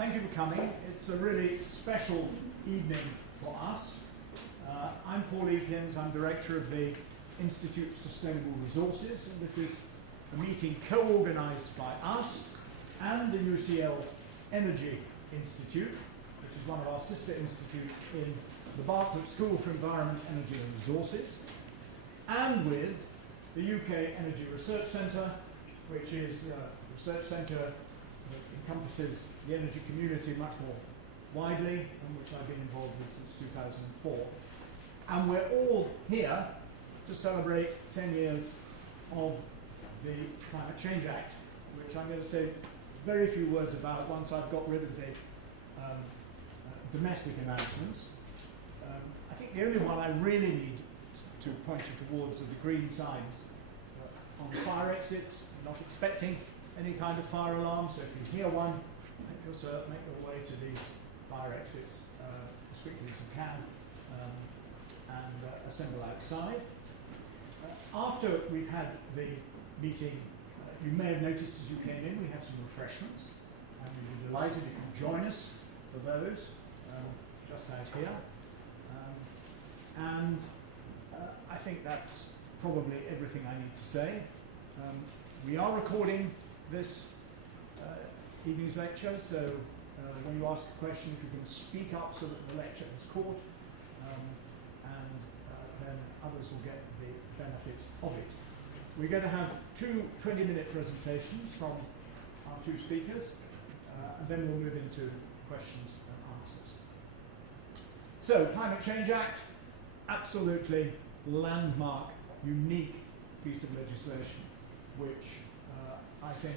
Thank you for coming. It's a really special evening for us. I'm Paul Eakins. I'm Director of the Institute of Sustainable Resources, and this is a meeting co-organised by us and the UCL Institute, which is one of our sister institutes in the Bartlett School for Environment, Energy and Resources, and with the UK Energy Research Centre, which is a research centre that encompasses the energy community much more widely, and which I've been involved with since 2004. And we're all here to celebrate 10 years of the Climate Change Act, which I'm going to say very few words about once I've got rid of the domestic announcements. I think the only one I really need to point you towards are the green signs on fire exits. I'm not expecting any kind of fire alarm, so if you hear one, make your way to these fire exits as quickly as you can and assemble outside. After we've had the meeting, you may have noticed as you came in, we have some refreshments, and we'd be delighted if you join us for those just out here. I think that's probably everything I need to say. We are recording this evening's lecture, so when you ask a question, if you can speak up so that the lecture is caught, and then others will get the benefit of it. We're going to have two 20-minute presentations from our two speakers, and then we'll move into questions and answers. So, Climate Change Act, absolutely landmark, unique piece of legislation, which I think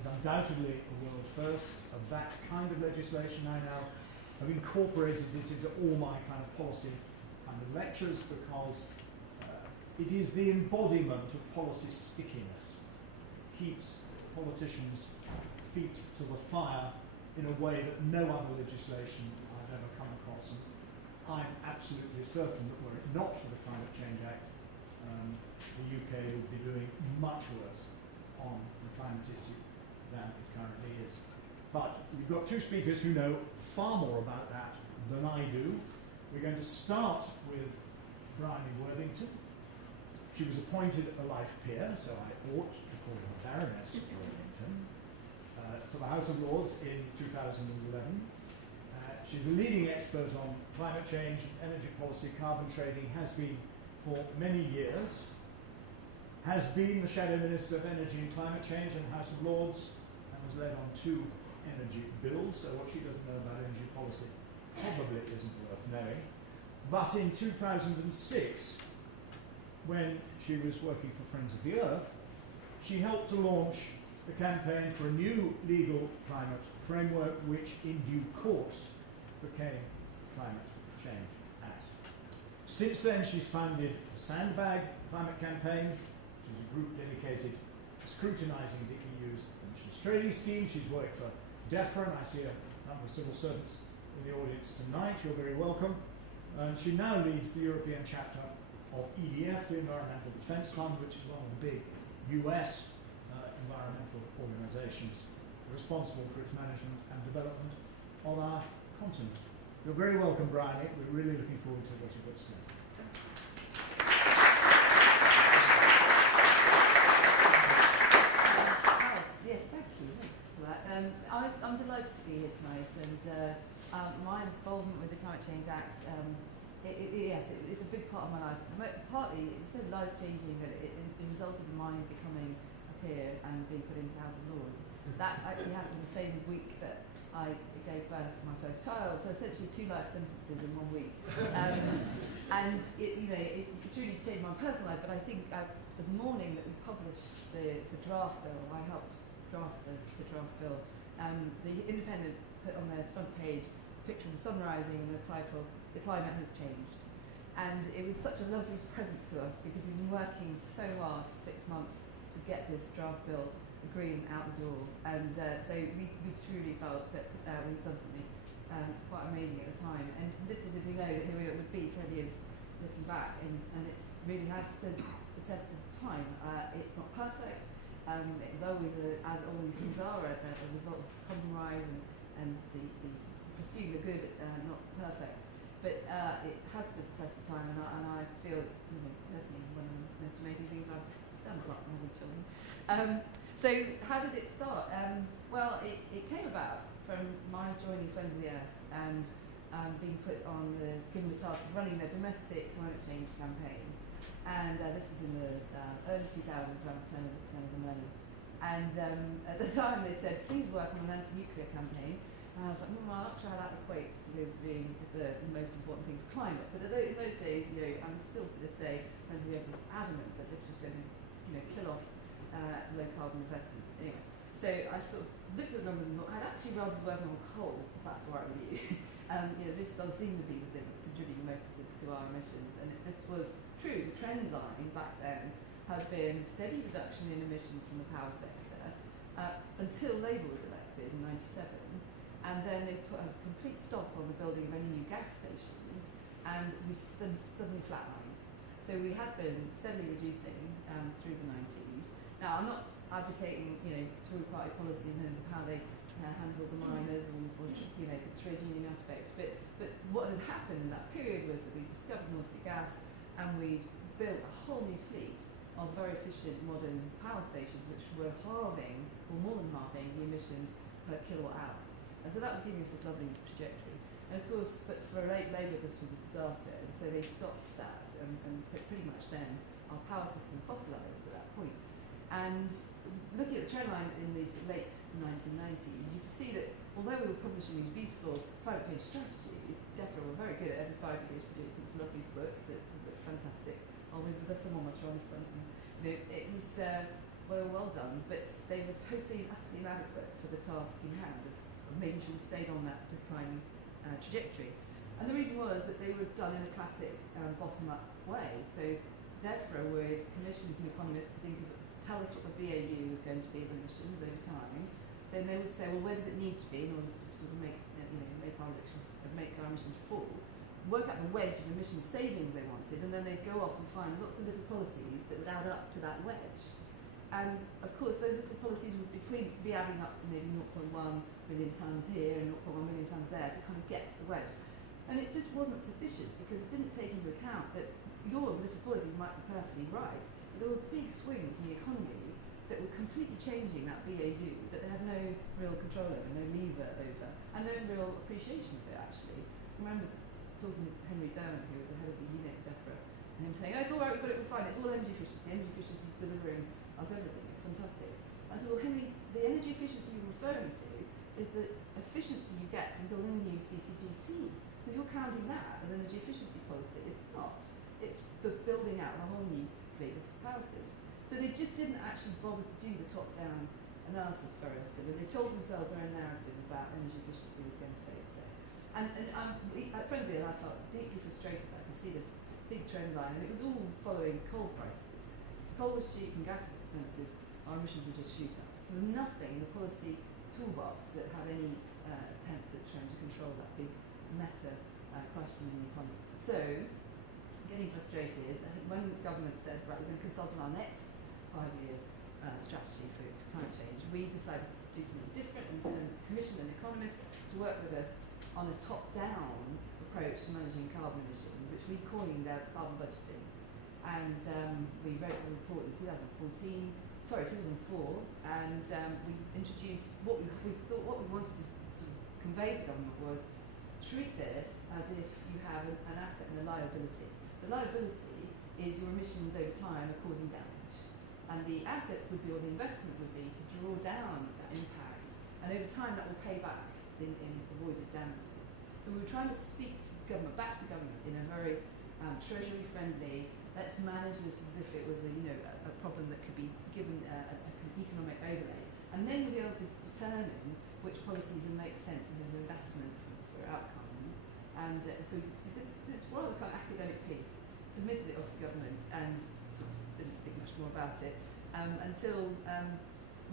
is undoubtedly a world first of that kind of legislation. I now have incorporated it into all my kind of policy kind of lectures because it is the embodiment of policy stickiness. Keeps politicians' feet to the fire in a way that no other legislation I've ever come across. And I'm absolutely certain that were it not for the Climate Change Act, the UK would be doing much worse on the climate issue than it currently is. But we've got two speakers who know far more about that than I do. We're going to start with Bryony Worthington. She was appointed a life peer, so I ought to call her Baroness Worthington, to the House of Lords in 2011. She's a leading expert on climate change, energy policy, carbon trading, has been for many years, has been the Shadow Minister of Energy and Climate Change in the House of Lords, and has led on two energy bills, so what she doesn't know about energy policy probably isn't worth knowing. But in 2006, when she was working for Friends of the Earth, she helped to launch the campaign for a new legal climate framework, which in due course became Climate Change Act. Since then, she's founded the Sandbag Climate Campaign, which is a group dedicated to scrutinising the EU's emissions trading scheme. She's worked for DEFRA, and I see a number of civil servants in the audience tonight. You're very welcome. And she now leads the European chapter of EDF, the Environmental Defence Fund, which is one of the big US environmental organisations responsible for its management and development on our continent. You're very welcome, Bryony. We're really looking forward to what you've got to say. Yes, thank you. Thanks for that. I'm delighted to be here tonight, and my involvement with the Climate Change Act, it's a big part of my life. Partly, it's so life-changing that it resulted in my becoming a peer and being put into the House of Lords. That actually happened the same week that I gave birth to my first child, so essentially 2 life sentences in 1 week. And it truly changed my personal life, but I think the morning that we published the draft bill, I helped draft the draft bill, the Independent put on their front page a picture of the sun rising and the title, "The Climate Has Changed." And it was such a lovely present to us because we've been working so hard for 6 months to get this draft bill agreed out the door. And so we truly felt that we'd done something quite amazing at the time. And little did we know that here we would be 10 years looking back, and it really has stood the test of time. It's not perfect. It's always, as all these things are, a result of compromise and and the pursue the good, not perfect. But it has stood the test of time, and I feel it's personally one of the most amazing things I've done a lot more with children. So how did it start? Well, it came about from my joining Friends of the Earth and being put on given the task of running their domestic climate change campaign. And this was in the early 2000s, around the turn of the millennium. And at the time they said, please work on an anti-nuclear campaign. And I was like, I'm not sure how that equates with being the most important thing for climate. But in those days, and still to this day, Friends of the Earth was adamant that this was going to, kill off low carbon investment. Anyway, so I sort of looked at the numbers and thought, I'd actually rather be working on coal, if that's all right with you. This does seem to be the thing that's contributing most to our emissions. And this was true. The trend line back then had been steady reduction in emissions from the power sector until Labour was elected in '97. And then they put a complete stop on the building of any new gas stations, and we suddenly flatlined. So we had been steadily reducing through the 90s. Now, I'm not advocating, Tory party policy in terms of how they handle the miners or the trade union aspects, but what had happened in that period was that we discovered North Sea gas, and we'd built a whole new fleet of very efficient modern power stations which were halving, or more than halving, the emissions per kilowatt hour. And so that was giving us this lovely trajectory. And of course, but for Labour this was a disaster, and so they stopped that, and pretty much then our power system fossilised at that point. And looking at the trend line in the late 1990s, you could see that although we were publishing these beautiful climate change strategies, DEFRA were very good at every 5 years producing this lovely book that looked fantastic, always with a thermometer on the front. And, it was well done, but they were totally, utterly inadequate for the task in hand of making sure we stayed on that declining trajectory. And the reason was that they were done in a classic bottom-up way. So DEFRA would commission some economists to tell us what the BAU was going to be of emissions over time. Then they would say, well, where does it need to be in order to sort of make our emissions fall? Work out the wedge of emission savings they wanted, and then they'd go off and find lots of little policies that would add up to that wedge. And of course, those little policies would be adding up to maybe 0.1 million tonnes here and 0.1 million tonnes there to kind of get to the wedge. And it just wasn't sufficient because it didn't take into account that your little policies might be perfectly right, but there were big swings in the economy that were completely changing that BAU, that they had no real control over, no lever over, and no real appreciation of it actually. I remember talking to Henry Dermot, who was the head of the unit at DEFRA, and him saying, it's all right, we've got it, we're fine, it's all energy efficiency. Energy efficiency is delivering us everything, it's fantastic. And so, well, Henry, the energy efficiency you're referring to is the efficiency you get from building a new CCGT. Because you're counting that as energy efficiency policy. It's not. It's the building out of a whole new fleet of power stations. So they just didn't actually bother to do the top-down analysis very often. And they told themselves their own narrative about energy efficiency was going to save us there. And at Friends of the Earth, I felt deeply frustrated. I could see this big trend line, and it was all following coal prices. Coal was cheap and gas was expensive. Our emissions would just shoot up. There was nothing in the policy toolbox that had any attempt at trying to control that big meta question in the economy. So, getting frustrated, I think when the government said, right, we're going to consult on our next 5 years strategy for climate change, we decided to do something different and commissioned an economist to work with us on a top-down approach to managing carbon emissions, which we coined as carbon budgeting. And we wrote a report in 2004, and we introduced what we thought what we wanted to sort of convey to government was treat this as if you have an asset and a liability. The liability is your emissions over time are causing damage, and the asset would be, or the investment would be, to draw down that impact, and over time that will pay back in avoided damages. So we were trying to speak to government, back to government, in a very treasury-friendly, let's manage this as if it was a problem that could be given an economic overlay, and then we'll be able to determine which policies will make sense as an investment for outcomes. And so it's one of the kind of academic piece. Submitted it off to government and sort of didn't think much more about it until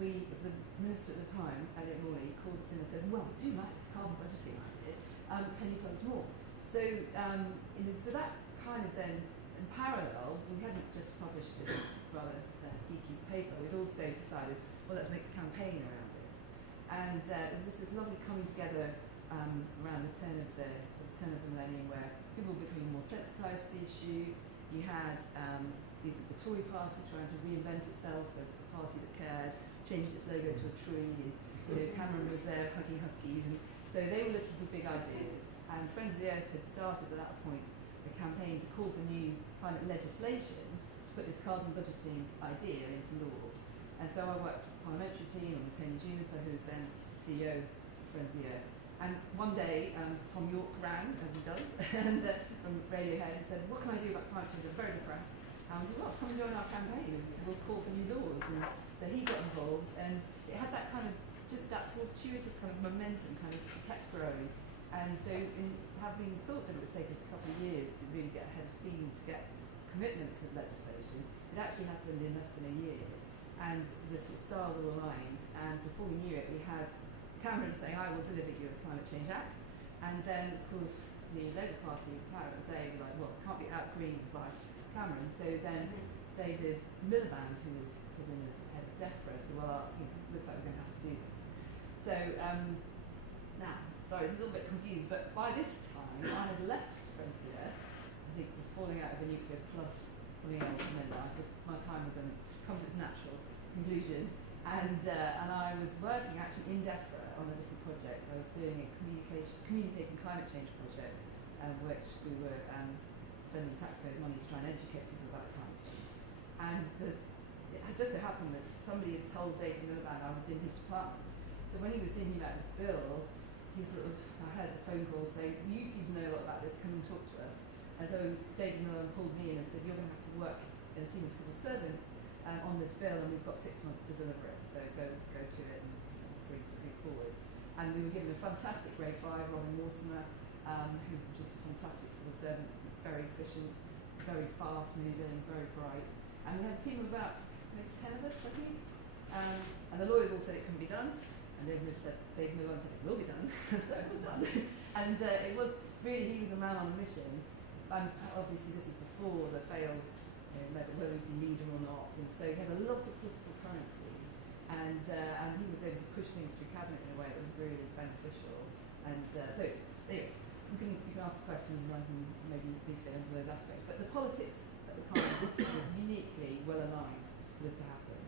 the minister at the time, Elliot Morley, called us in and said, well, we do like this carbon budgeting idea. Can you tell us more? So so that kind of then, in parallel, we hadn't just published this rather geeky paper, we'd also decided, well, let's make a campaign around it. And it was just this lovely coming together around the turn of the millennium, where people were becoming more sensitised to the issue. You had the Tory party trying to reinvent itself as the party that cared, changed its logo to a tree, and Cameron was there hugging huskies, and so they were looking for big ideas. And Friends of the Earth had started at that point a campaign to call for new climate legislation to put this carbon budgeting idea into law. And so I worked with the parliamentary team and Tony Juniper, who was then CEO of Friends of the Earth. And one day, Tom York rang, as he does, and from Radiohead, and said, "What can I do about climate change? I'm very depressed." And I said, "Well, come and join our campaign, and we'll call for new laws." And so he got involved, and it had that kind of, just that fortuitous kind of momentum, kind of kept growing. And so, in having thought that it would take us a couple of years to really get ahead of steam to get commitment to legislation, it actually happened in less than a year. And the sort of stars all aligned, and before we knew it, we had Cameron saying, "I will deliver you a Climate Change Act." And then, of course, the Labour Party, Power of the Day, were like, "Well, can't be out-greened by Cameron." So then David Miliband, who was put in as head of DEFRA, said, "Well, looks like we're going to have to do this." So, now, sorry, this is all a bit confused, but by this time, I had left Friends of the Earth. I think the falling out of the nuclear plus something else, and then my time with them come to its natural conclusion. And I was working actually in DEFRA on a different project. I was doing a communicating climate change project, which we were spending taxpayers' money to try and educate people about climate change. And it had just so happened that somebody had told David Miliband I was in his department. So when he was thinking about this bill, I heard the phone call say, "You seem to know a lot about this, come and talk to us." And so David Miliband pulled me in and said, "You're going to have to work in a team of civil servants on this bill, and we've got 6 months to deliver it, so go to it and bring something forward." And we were given a fantastic grade 5, Robin Mortimer, who's just a fantastic civil servant, very efficient, very fast moving, very bright. And we had a team of about maybe 10 of us, I think. And the lawyers all said it couldn't be done, and David Miliband said it will be done, so it was done. And it was really, he was a man on a mission. And obviously this was before the failed whether he'd be leader or not, and so he had a lot of political currency, and he was able to push things through cabinet in a way that was really beneficial. And so anyway, you can ask questions, and I can maybe say into those aspects. But the politics at the time was uniquely well aligned for this to happen.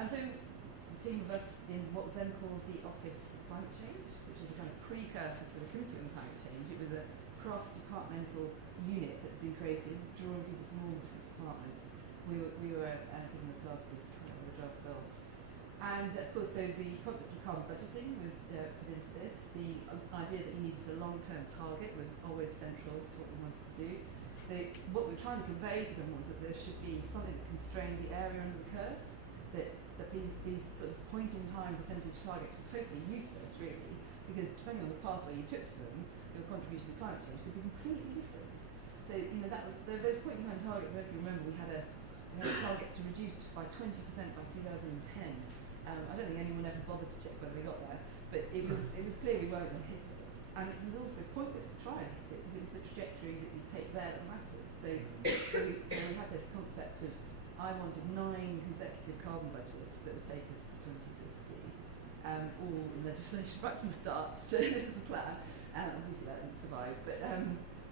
And so the team of us in what was then called the Office of Climate Change, which is a kind of precursor to the Committee on Climate Change. It was a cross-departmental unit that had been created, drawing people from all different departments. We were given the task of the draft bill. And of course, so the concept of carbon budgeting was put into this. The idea that you needed a long-term target was always central to what we wanted to do. What we were trying to convey to them was that there should be something that constrained the area under the curve, that these sort of point-in-time percentage targets were totally useless, really, because depending on the pathway you took to them, your contribution to climate change could be completely different. So, those point-in-time targets, if you remember, we had a target to reduce by 20% by 2010. I don't think anyone ever bothered to check whether we got there, but it was clear we weren't going to hit it. And it was also pointless to try and hit it, because it was the trajectory that you take there that mattered. So we had this concept of, I wanted 9 consecutive carbon budgets that would take us to 2050, all in legislation right from the start. So this is the plan. Obviously that didn't survive, but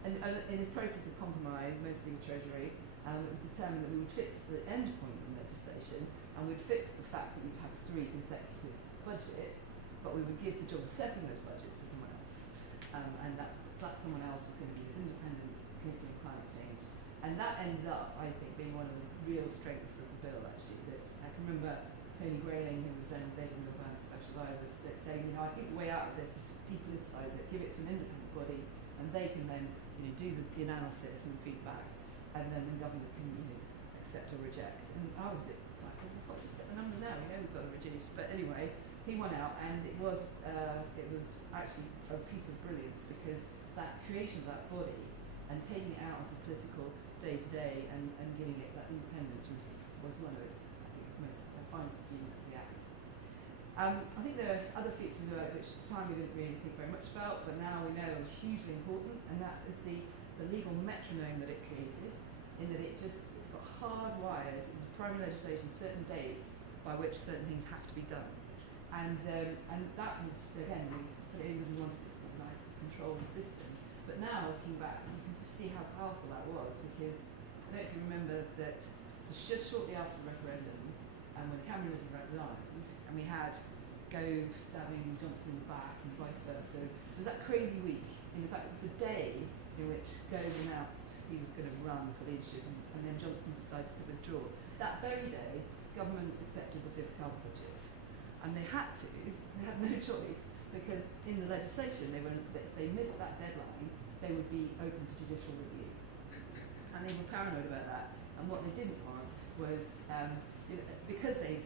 and in a process of compromise, mostly with Treasury, it was determined that we would fix the end point in legislation, and we'd fix the fact that we'd have 3 consecutive budgets, but we would give the job of setting those budgets to someone else, and that someone else was going to be this independent Committee on Climate Change. And that ended up, I think, being one of the real strengths of the bill, actually. I can remember Tony Grayling, who was then David Miliband's special advisor, saying, I think the way out of this is to depoliticise it, give it to an independent body, and they can then do the analysis and feedback, and then the government can accept or reject. And I was a bit like, well, we've got to set the numbers now, we know we've got to reduce. But anyway, he won out, and it was actually a piece of brilliance, because that creation of that body and taking it out of the political day-to-day and giving it that independence was one of its, I think, most finest achievements of the Act. I think there are other features of it which at the time we didn't really think very much about, but now we know are hugely important, and that is the legal metronome that it created, in that it's got hardwired into primary legislation certain dates by which certain things have to be done. And that was, again, everybody wanted it to be a nice controlled system. But now, looking back, you can just see how powerful that was, because I don't know if you remember that just shortly after the referendum, when Cameron had resigned, and we had Gove stabbing Johnson in the back and vice versa, it was that crazy week. In fact, it was the day in which Gove announced he was going to run for leadership, and then Johnson decided to withdraw. That very day, government accepted the fifth carbon budget. And they had no choice, because in the legislation, if they missed that deadline, they would be open to judicial review. And they were paranoid about that. And what they didn't want was, because they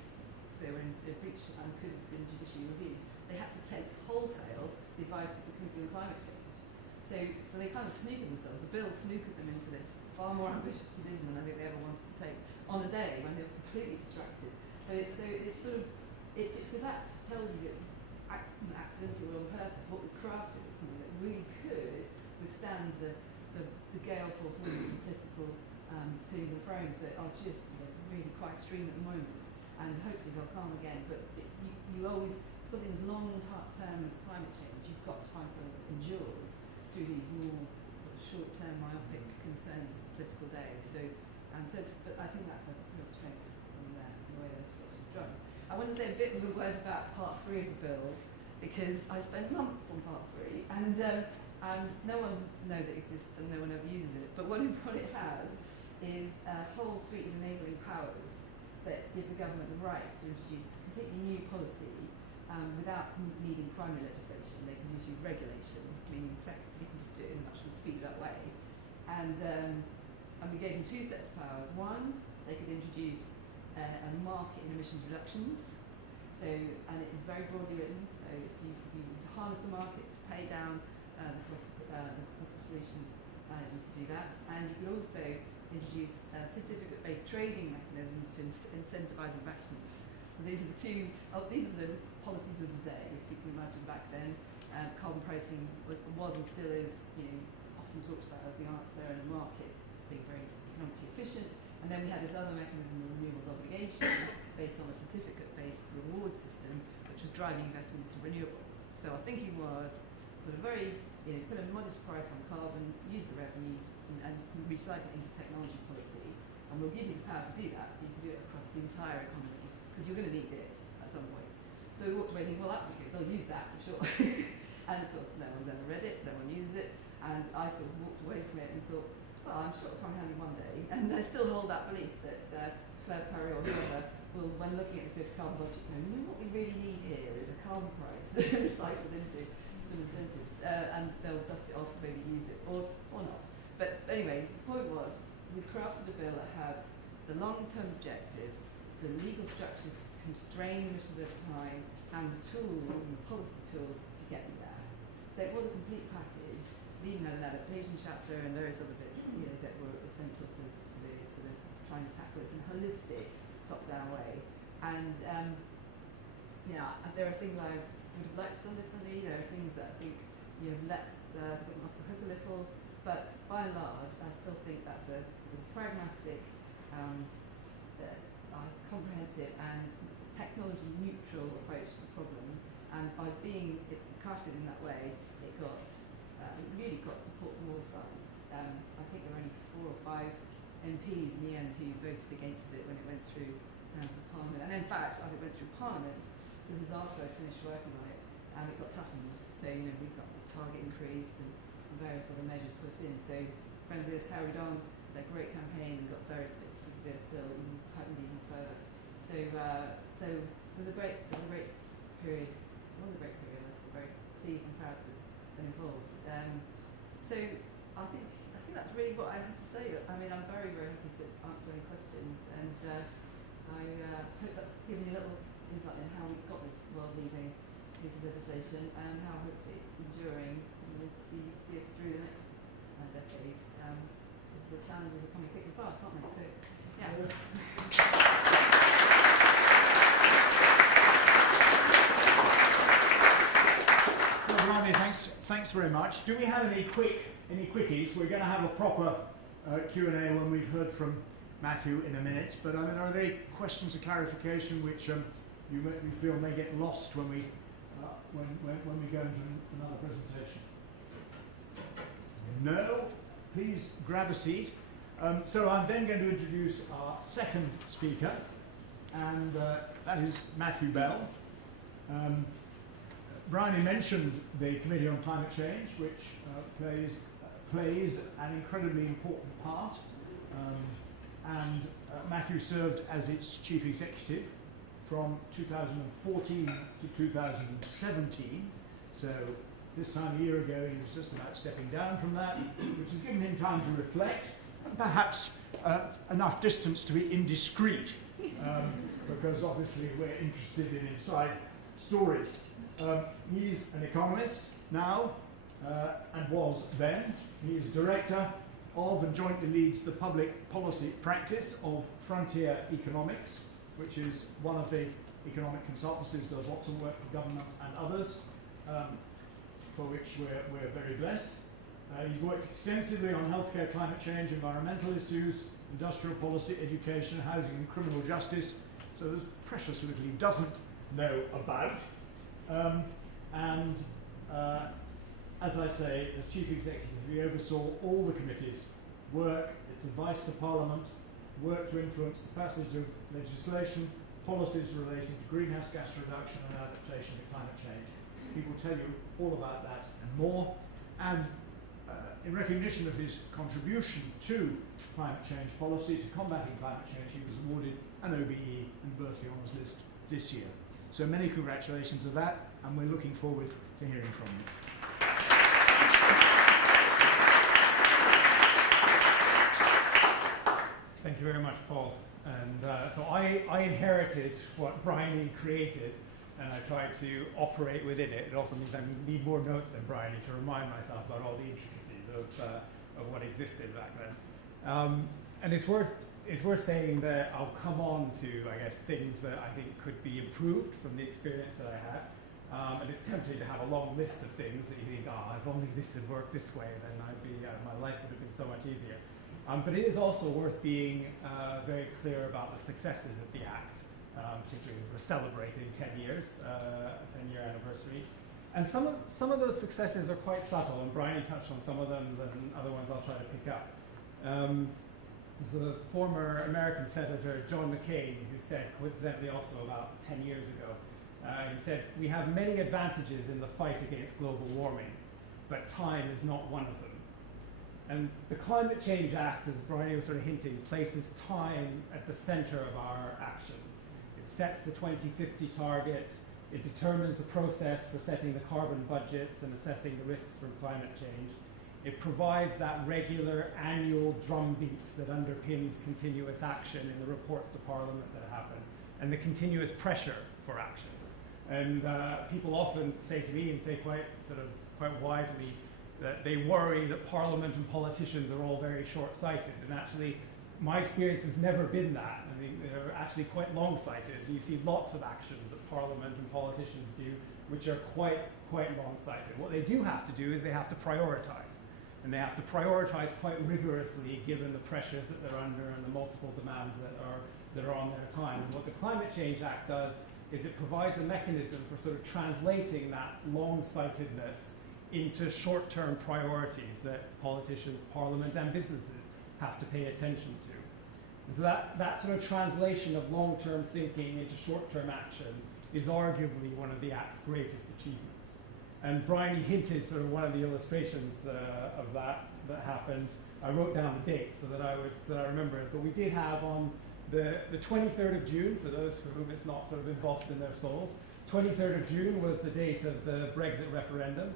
were in breach and could have been judicially reviewed, they had to take wholesale the advice of the Committee on Climate Change. So they kind of snookered themselves. The bill snookered them into this far more ambitious position than I think they ever wanted to take on a day when they were completely distracted. So that tells you that accidentally or on purpose, what we crafted was something that really could withstand the gale force winds and political to's and fro's that are just really quite extreme at the moment. And hopefully they'll calm again. But you always, something as long-term as climate change, you've got to find something that endures through these more sort of short-term myopic concerns of the political day. So I think that's a real strength in the way the legislation is run. I want to say a bit of a word about part 3 of the bill, because I spent months on part 3, and no one knows it exists and no one ever uses it. But what it has is a whole suite of enabling powers that give the government the right to introduce completely new policy without needing primary legislation. They can use regulation, meaning you can just do it in a much more speeded up way. And we gave them 2 sets of powers. One, they could introduce a market in emissions reductions. And it is very broadly written. So if you harness the market to pay down the cost of solutions, you could do that. And you could also introduce certificate-based trading mechanisms to incentivise investment. So these are the policies of the day, if you can imagine back then. Carbon pricing was and still is, often talked about as the answer, and the market being very economically efficient. And then we had this other mechanism, the renewables obligation, based on a certificate-based reward system, which was driving investment into renewables. So our thinking was, put a modest price on carbon, use the revenues, and recycle it into technology policy, and we'll give you the power to do that, so you can do it across the entire economy, because you're going to need it at some point. So we walked away thinking, well, that would be good, they'll use that for sure. And of course, no one's ever read it, no one uses it, and I sort of walked away from it and thought, well, I'm sure it'll come handy one day, and I still hold that belief that Claire Perry or whoever will, when looking at the fifth carbon budget, go, what we really need here is a carbon price recycled into some incentives, and they'll dust it off and maybe use it, or not. But anyway, the point was, we crafted a bill that had the long-term objective, the legal structures to constrain emissions over time, and the tools and the policy tools to get you there. So it was a complete package. We even had an adaptation chapter and various other bits, that were essential to trying to tackle this in a holistic, top-down way. And there are things I would have liked to have done differently. There are things that I think let the government off the hook a little. But by and large, I still think that's a pragmatic, comprehensive and technology-neutral approach to the problem. And by being crafted in that way, it really got support from all sides. I think there were only 4 or 5 MPs in the end who voted against it when it went through House of Parliament. And in fact, as it went through Parliament, so this is after I finished working on it, it got toughened. So we got the target increased and various other measures put in. So Friends of the Earth carried on their great campaign and got various bits of the bill and tightened even further. So it was a great period. It was a great period. I feel very pleased and proud to have been involved. So I think that's really what I had to say. I mean, I'm very, very happy to answer any questions, and I hope that's given you a little insight in how we've got this world-leading piece of legislation and how hopefully it's enduring, and we'll see us through the next decade. Because the challenges are coming thick and fast, aren't they? So, yeah. Well, Bryony, thanks very much. Do we have any quickies? We're going to have a proper Q&A when we've heard from Matthew in a minute. But are there any questions or clarification which you feel may get lost when we go into another presentation. No, please grab a seat. So I'm then going to introduce our second speaker, and that is Matthew Bell. Bryony mentioned the Committee on Climate Change, which plays an incredibly important part, and Matthew served as its chief executive from 2014 to 2017, so this time a year ago he was just about stepping down from that, which has given him time to reflect, and perhaps enough distance to be indiscreet, because obviously we're interested in inside stories. He's an economist now, and was then. He is director of and jointly leads the public policy practice of Frontier Economics, which is one of the economic consultancies, does lots of work for government and others, for which we're very blessed. He's worked extensively on healthcare, climate change, environmental issues, industrial policy, education, housing and criminal justice. So there's precious little he doesn't know about. As I say, as chief executive, he oversaw all the committees' work, its advice to Parliament, work to influence the passage of legislation, policies relating to greenhouse gas reduction and adaptation to climate change. He will tell you all about that and more. And in recognition of his contribution to climate change policy, to combating climate change, he was awarded an OBE and Berkeley Honours List this year. So many congratulations on that, and we're looking forward to hearing from you. Thank you very much, Paul. And so I inherited what Bryony created, and I tried to operate within it. It also means I need more notes than Bryony to remind myself about all the intricacies of what existed back then. And it's worth saying that I'll come on to, I guess, things that I think could be improved from the experience that I had. And it's tempting to have a long list of things that you think, if only this had worked this way, then my life would have been so much easier. But it is also worth being very clear about the successes of the Act, particularly as we're celebrating 10 years, a 10-year anniversary. And some of those successes are quite subtle, and Bryony touched on some of them, and other ones I'll try to pick up. There's a former American Senator, John McCain, who said, coincidentally also about 10 years ago, he said, "We have many advantages in the fight against global warming, but time is not one of them." And the Climate Change Act, as Bryony was sort of hinting, places time at the center of our actions. It sets the 2050 target, it determines the process for setting the carbon budgets and assessing the risks from climate change. It provides that regular annual drumbeat that underpins continuous action in the reports to Parliament that happen, and the continuous pressure for action. And people often say to me, and say quite widely, that they worry that Parliament and politicians are all very short-sighted. And actually, my experience has never been that. I think they're actually quite long-sighted. You see lots of actions that Parliament and politicians do which are quite long-sighted. What they do have to do is they have to prioritise. And they have to prioritise quite rigorously given the pressures that they're under and the multiple demands that are on their time. And what the Climate Change Act does is it provides a mechanism for sort of translating that long-sightedness into short-term priorities that politicians, Parliament and businesses have to pay attention to. And so that sort of translation of long-term thinking into short-term action is arguably one of the Act's greatest achievements. And Bryony hinted sort of one of the illustrations of that happened. I wrote down the date so that I remember it, but we did have on the 23rd of June, for those for whom it's not sort of embossed in their souls, 23rd of June was the date of the Brexit referendum.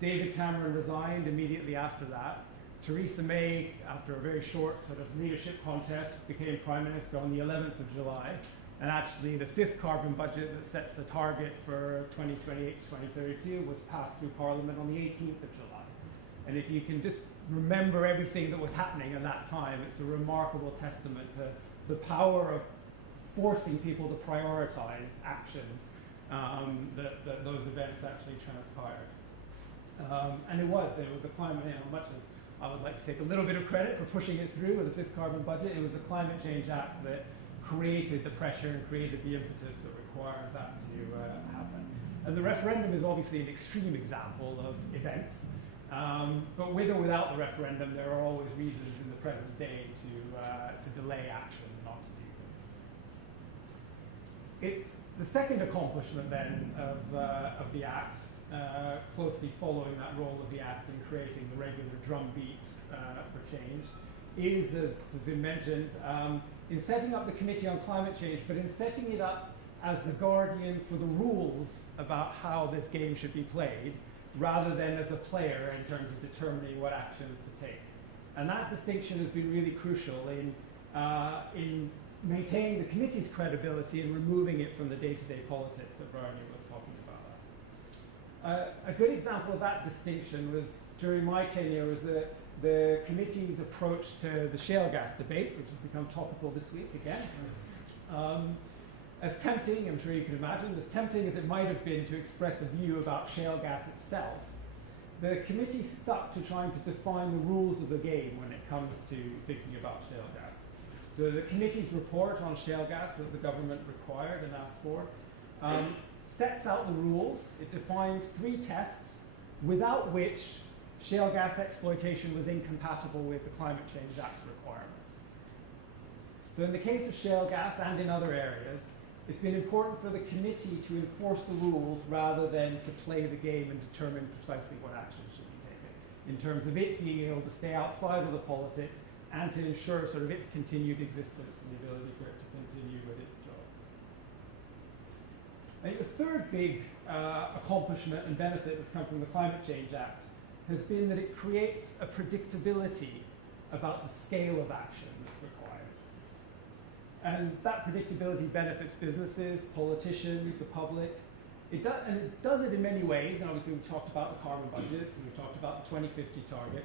David Cameron resigned immediately after that. Theresa May, after a very short sort of leadership contest, became Prime Minister on the 11th of July. And actually the fifth carbon budget that sets the target for 2028 to 2032 was passed through Parliament on the 18th of July. And if you can just remember everything that was happening at that time, it's a remarkable testament to the power of forcing people to prioritize actions that those events actually transpired. And it was the climate, much as I would like to take a little bit of credit for pushing it through with the fifth carbon budget, it was the Climate Change Act that created the pressure and created the impetus that require that to happen. And the referendum is obviously an extreme example of events, but with or without the referendum, there are always reasons in the present day to delay action and not to do things. It's the second accomplishment then of the Act, closely following that role of the Act in creating the regular drumbeat for change, is, as has been mentioned, in setting up the Committee on Climate Change, but in setting it up as the guardian for the rules about how this game should be played, rather than as a player in terms of determining what actions to take. And that distinction has been really crucial in maintaining the committee's credibility and removing it from the day-to-day politics that Bryony was talking about. A good example of that distinction was during my tenure was the committee's approach to the shale gas debate, which has become topical this week again. As tempting, I'm sure you can imagine, as tempting as it might have been to express a view about shale gas itself, the committee stuck to trying to define the rules of the game when it comes to thinking about shale gas. So the committee's report on shale gas that the government required and asked for sets out the rules. It defines 3 tests without which shale gas exploitation was incompatible with the Climate Change Act's requirements. So in the case of shale gas and in other areas, it's been important for the committee to enforce the rules rather than to play the game and determine precisely what action should be taken, in terms of it being able to stay outside of the politics and to ensure sort of its continued existence and the ability for it to continue with its job. I think the third big accomplishment and benefit that's come from the Climate Change Act has been that it creates a predictability about the scale of action that's required. And that predictability benefits businesses, politicians, the public. It does it in many ways, and obviously we've talked about the carbon budgets, and we've talked about the 2050 target.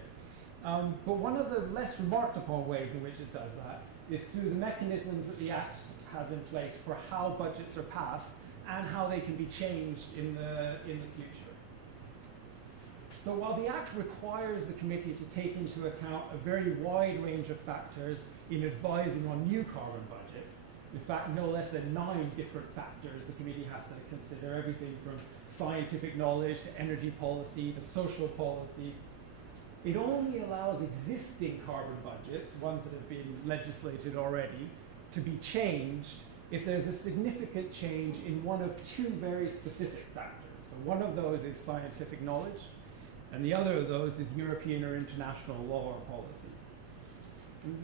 But one of the less remarked upon ways in which it does that is through the mechanisms that the Act has in place for how budgets are passed and how they can be changed in the future. So while the Act requires the committee to take into account a very wide range of factors in advising on new carbon budgets, in fact no less than 9 different factors the committee has to consider, everything from scientific knowledge to energy policy to social policy, it only allows existing carbon budgets, ones that have been legislated already, to be changed if there's a significant change in one of 2 very specific factors. So one of those is scientific knowledge, and the other of those is European or international law or policy.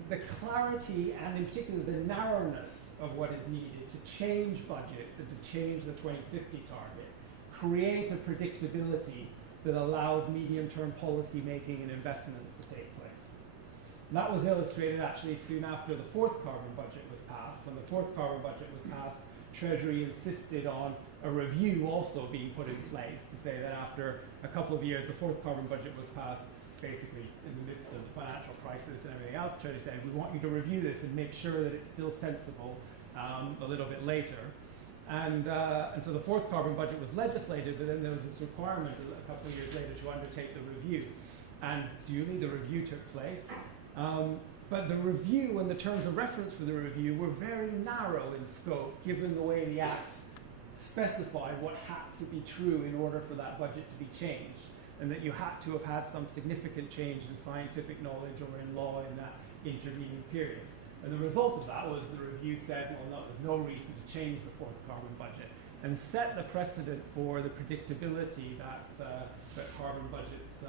The clarity and in particular the narrowness of what is needed to change budgets and to change the 2050 target create a predictability that allows medium-term policy making and investments to take place. And that was illustrated actually soon after the 4th carbon budget was passed. When the 4th carbon budget was passed, Treasury insisted on a review also being put in place to say that after a couple of years, the 4th carbon budget was passed basically in the midst of the financial crisis and everything else. Treasury said, we want you to review this and make sure that it's still sensible a little bit later. And so the 4th carbon budget was legislated, but then there was this requirement a couple of years later to undertake the review. And duly, the review took place. But the review and the terms of reference for the review were very narrow in scope, given the way the Act specified what had to be true in order for that budget to be changed, and that you had to have had some significant change in scientific knowledge or in law in that intervening period. And the result of that was the review said, well, no, there's no reason to change the 4th carbon budget, and set the precedent for the predictability that carbon budgets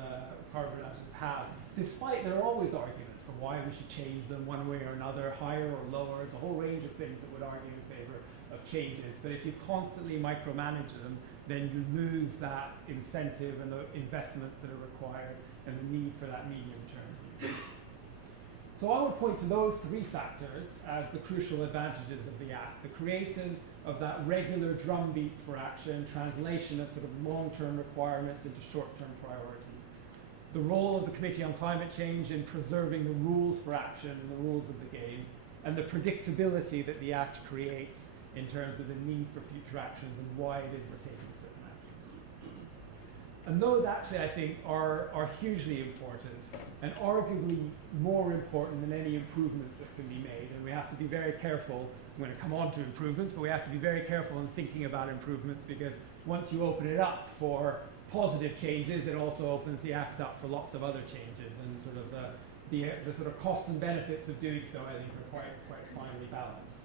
have, despite there are always arguments for why we should change them one way or another, higher or lower. It's a whole range of things that would argue in favor of changes. But if you constantly micromanage them, then you lose that incentive and the investments that are required and the need for that medium-term view. So I would point to those 3 factors as the crucial advantages of the Act: the creation of that regular drumbeat for action, translation of sort of long-term requirements into short-term priorities, the role of the Committee on Climate Change in preserving the rules for action and the rules of the game, and the predictability that the Act creates in terms of the need for future actions and why it is we're taking certain actions. And those actually, I think, are hugely important and arguably more important than any improvements that can be made. And we have to be very careful I'm going to come on to improvements, but we have to be very careful in thinking about improvements, because once you open it up for positive changes, it also opens the act up for lots of other changes, and sort of the sort of costs and benefits of doing so, I think, are quite finely balanced.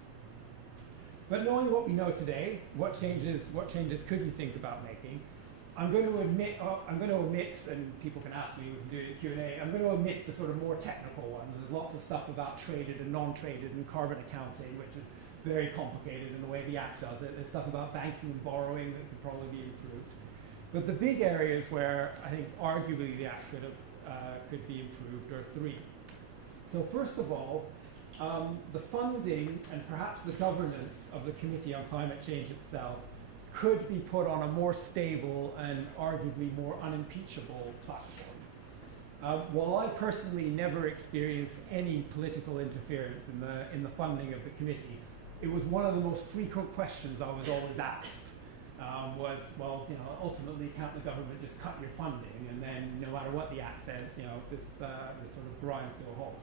But knowing what we know today, what changes could we think about making? I'm going to omit, and people can ask me, we can do it in Q&A, I'm going to omit the sort of more technical ones. There's lots of stuff about traded and non-traded and carbon accounting, which is very complicated in the way the Act does it. There's stuff about banking and borrowing that could probably be improved. But the big areas where I think arguably the Act could be improved are three. So first of all, the funding and perhaps the governance of the Committee on Climate Change itself could be put on a more stable and arguably more unimpeachable platform. While I personally never experienced any political interference in the funding of the committee, it was one of the most frequent questions I was always asked. Well, ultimately, can't the government just cut your funding, and then no matter what the Act says, this sort of grinds to a halt.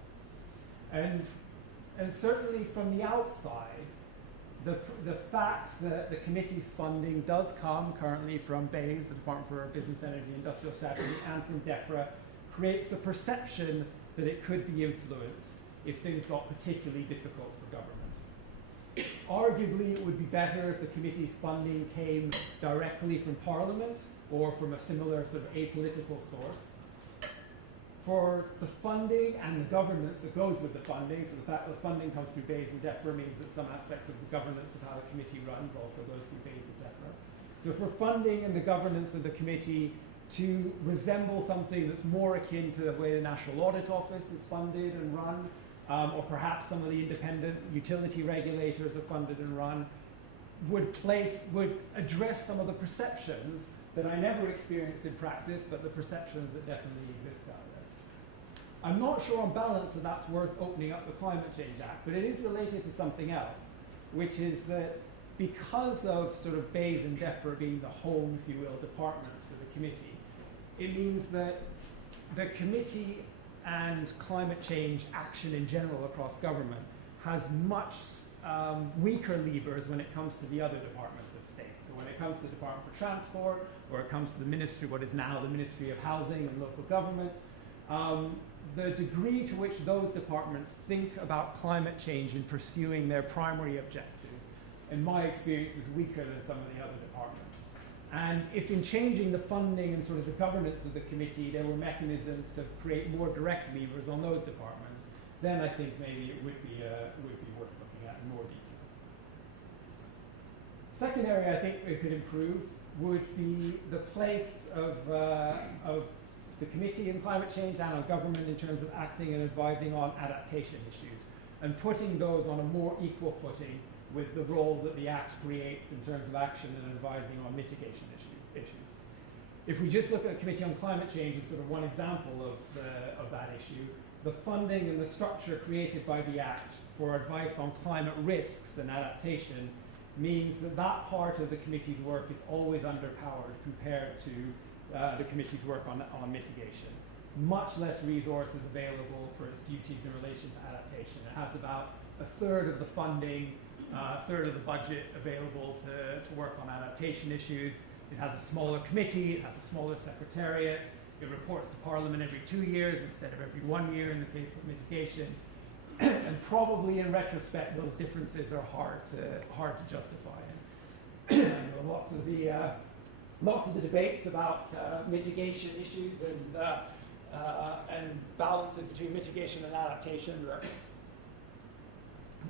And certainly from the outside, the fact that the committee's funding does come currently from BEIS, the Department for Business, Energy, Industrial Strategy, and from DEFRA, creates the perception that it could be influenced if things got particularly difficult for government. Arguably, it would be better if the committee's funding came directly from Parliament or from a similar sort of apolitical source. For the funding and the governance that goes with the funding, so the fact that the funding comes through BEIS and DEFRA means that some aspects of the governance of how the committee runs also goes through BEIS and DEFRA. So for funding and the governance of the committee to resemble something that's more akin to the way the National Audit Office is funded and run, or perhaps some of the independent utility regulators are funded and run, would address some of the perceptions that I never experienced in practice, but the perceptions that definitely exist out there. I'm not sure on balance that that's worth opening up the Climate Change Act, but it is related to something else, which is that because of sort of BEIS and DEFRA being the home, if you will, departments for the committee, it means that the committee and climate change action in general across government has much weaker levers when it comes to the other departments of state. So when it comes to the Department for Transport, or it comes to the ministry, what is now the Ministry of Housing and Local Government, the degree to which those departments think about climate change in pursuing their primary objectives, in my experience, is weaker than some of the other departments. And if in changing the funding and sort of the governance of the committee, there were mechanisms to create more direct levers on those departments, then I think maybe it would be worth looking at in more detail. Second area I think it could improve would be the place of the Committee on Climate Change and on government in terms of acting and advising on adaptation issues, and putting those on a more equal footing with the role that the Act creates in terms of action and advising on mitigation issues. If we just look at the Committee on Climate Change as sort of one example of that issue, the funding and the structure created by the Act for advice on climate risks and adaptation means that that part of the committee's work is always underpowered compared to the committee's work on mitigation. Much less resources available for its duties in relation to adaptation. It has about a third of the funding, a third of the budget available to work on adaptation issues. It has a smaller committee, it has a smaller secretariat, it reports to Parliament every 2 years instead of every 1 year in the case of mitigation. And probably in retrospect, those differences are hard to justify. And lots of the debates about mitigation issues and balances between mitigation and adaptation.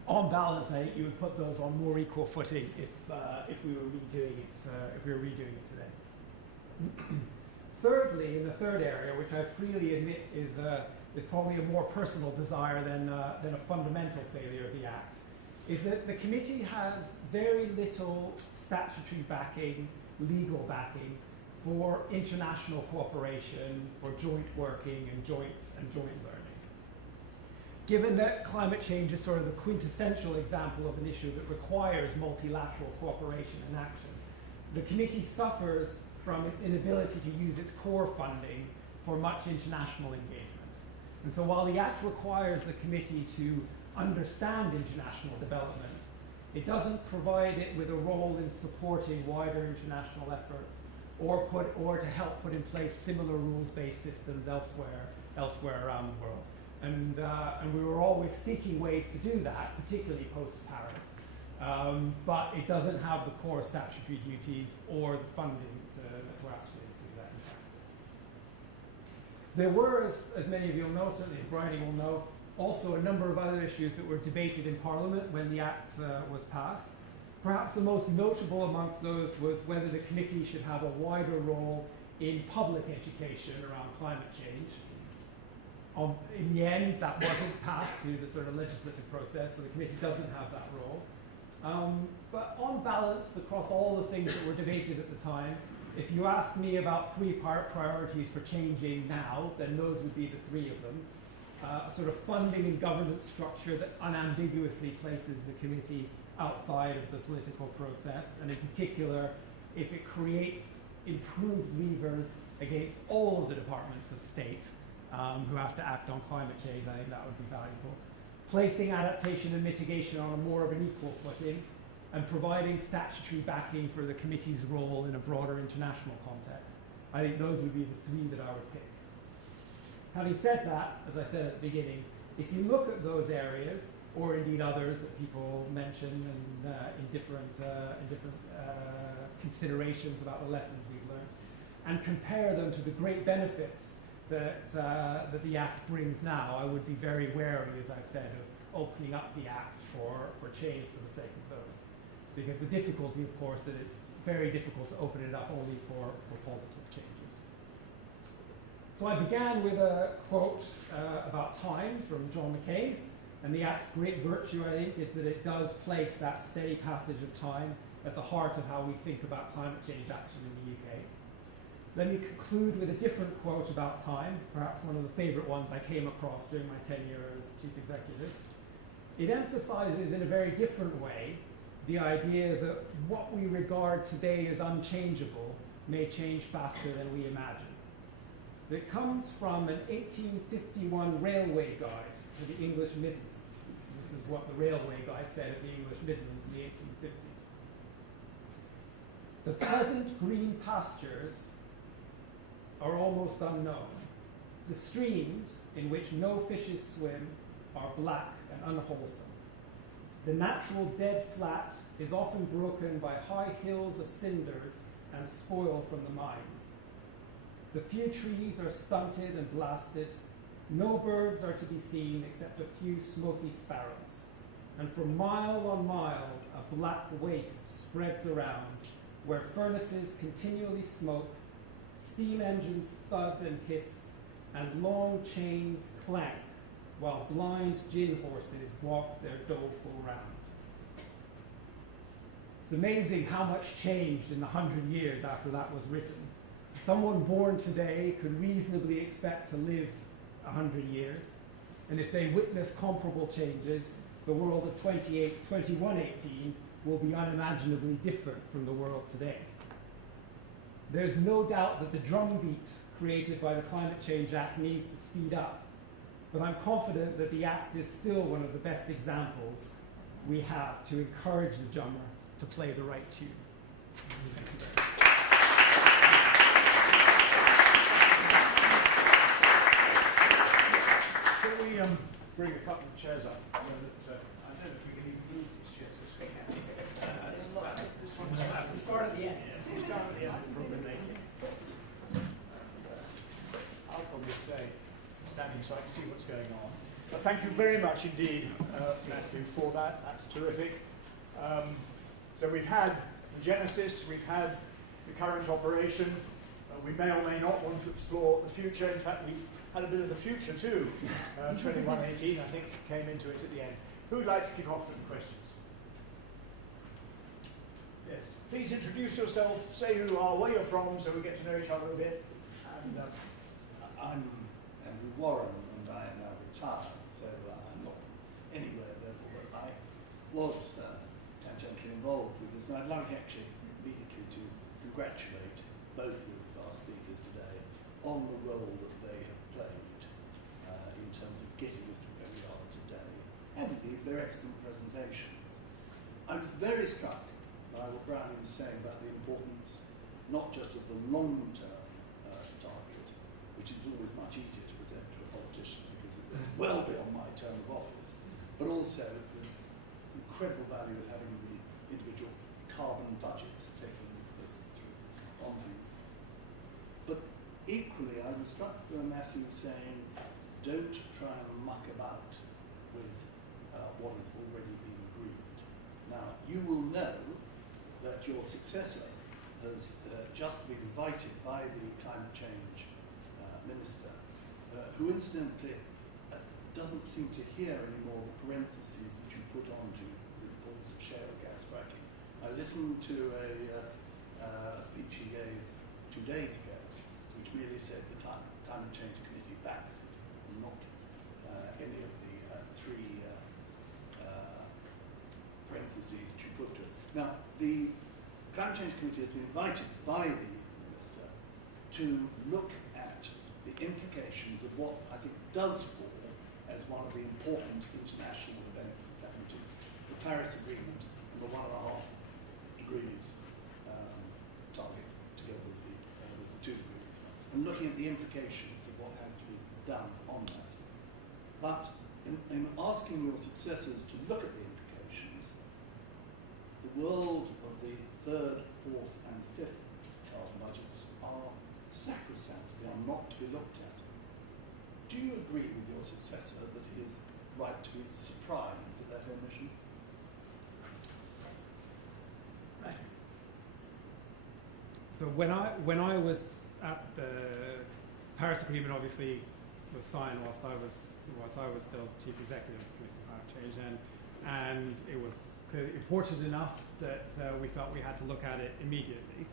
On balance, I think you would put those on more equal footing if we were redoing it today. Thirdly, in the third area, which I freely admit is probably a more personal desire than a fundamental failure of the Act, is that the committee has very little statutory backing, legal backing, for international cooperation, for joint working and joint learning. Given that climate change is sort of the quintessential example of an issue that requires multilateral cooperation and action, the committee suffers from its inability to use its core funding for much international engagement. And so while the Act requires the committee to understand international developments It doesn't provide it with a role in supporting wider international efforts or to help put in place similar rules-based systems elsewhere around the world. And we were always seeking ways to do that, particularly post-Paris. But it doesn't have the core statutory duties or the funding to actually do that in practice. There were, as many of you will know, certainly Bryony will know, also a number of other issues that were debated in Parliament when the Act was passed. Perhaps the most notable amongst those was whether the committee should have a wider role in public education around climate change. In the end, that wasn't passed through the sort of legislative process, so the committee doesn't have that role. But on balance, across all the things that were debated at the time, if you ask me about three priorities for changing now, then those would be the three of them. A sort of funding and governance structure that unambiguously places the committee outside of the political process, and in particular, if it creates improved levers against all of the departments of state who have to act on climate change, I think that would be valuable. Placing adaptation and mitigation on a more of an equal footing, and providing statutory backing for the committee's role in a broader international context. I think those would be the three that I would pick. Having said that, as I said at the beginning, if you look at those areas, or indeed others that people mention and in different considerations about the lessons we've learned, and compare them to the great benefits that the Act brings now, I would be very wary, as I've said, of opening up the Act for change for the sake of those. Because the difficulty, of course, that it's very difficult to open it up only for positive changes. So I began with a quote about time from John McCain, and the Act's great virtue, I think, is that it does place that steady passage of time at the heart of how we think about climate change action in the UK. Let me conclude with a different quote about time, perhaps one of the favorite ones I came across during my tenure as Chief Executive. It emphasizes in a very different way the idea that what we regard today as unchangeable may change faster than we imagine. It comes from an 1851 railway guide to the English Midlands. This is what the railway guide said of the English Midlands in the 1850s. The pleasant green pastures are almost unknown. The streams in which no fishes swim are black and unwholesome. The natural dead flat is often broken by high hills of cinders and spoil from the mines. The few trees are stunted and blasted. No birds are to be seen except a few smoky sparrows. And for mile on mile, a black waste spreads around, where furnaces continually smoke, steam engines thud and hiss, and long chains clank, while blind gin horses walk their doleful round. It's amazing how much changed in the 100 years after that was written. Someone born today could reasonably expect to live 100 years, and if they witness comparable changes, the world of 2118 will be unimaginably different from the world today. There's no doubt that the drumbeat created by the Climate Change Act needs to speed up, but I'm confident that the Act is still one of the best examples we have to encourage the drummer to play the right tune. Thank you very much. Shall we bring a couple of chairs up so that I don't know if we can even move these chairs this way. This one's We'll start at the end. We'll start at the end and probably make it. I'll probably stay standing so I can see what's going on. But thank you very much indeed, Matthew, for that. That's terrific. So we've had the genesis, we've had the current operation. We may or may not want to explore the future. In fact, we've had a bit of the future too. 2118, I think, came into it at the end. Who would like to kick off with the questions? Yes. Please introduce yourself, say who you are, where you're from, so we get to know each other a bit. And I'm Warren, and I am now retired, so I'm not anywhere, therefore, but I was tangentially involved with this, and I'd like actually immediately to congratulate both of our speakers today on the role that they have played in terms of getting us to where we are today, and indeed for their excellent presentations. I was very struck by what Bryony was saying about the importance not just of the long-term target, which is always much easier to present to a politician because it's well beyond my term of office, but also the incredible value of having the individual carbon budgets taking us through on things. But equally, I was struck by Matthew saying, don't try and muck about with what has already been agreed. Now, you will know that your successor has just been invited by the climate change minister, who incidentally doesn't seem to hear any more of the parentheses that you put onto the importance of shale gas fracking. I listened to a speech he gave 2 days ago, which merely said the Climate Change Committee backs it, and not any of the three parentheses that you put to it. Now, the Climate Change Committee has been invited by the Minister to look at the implications of what I think does fall as one of the important international events of climate change, the Paris Agreement and the 1.5 degrees target, together with the 2 degrees, and looking at the implications of what has to be done on that. But in asking your successors to look at the implications, the world of the 3rd, 4th and 5th carbon budgets are sacrosanct. They are not to be looked at. Do you agree with your successor that he is right to be surprised at that omission? So when I was at the Paris Agreement, obviously was signed whilst I was still chief executive of the Committee on Climate Change, and it was important enough that we felt we had to look at it immediately.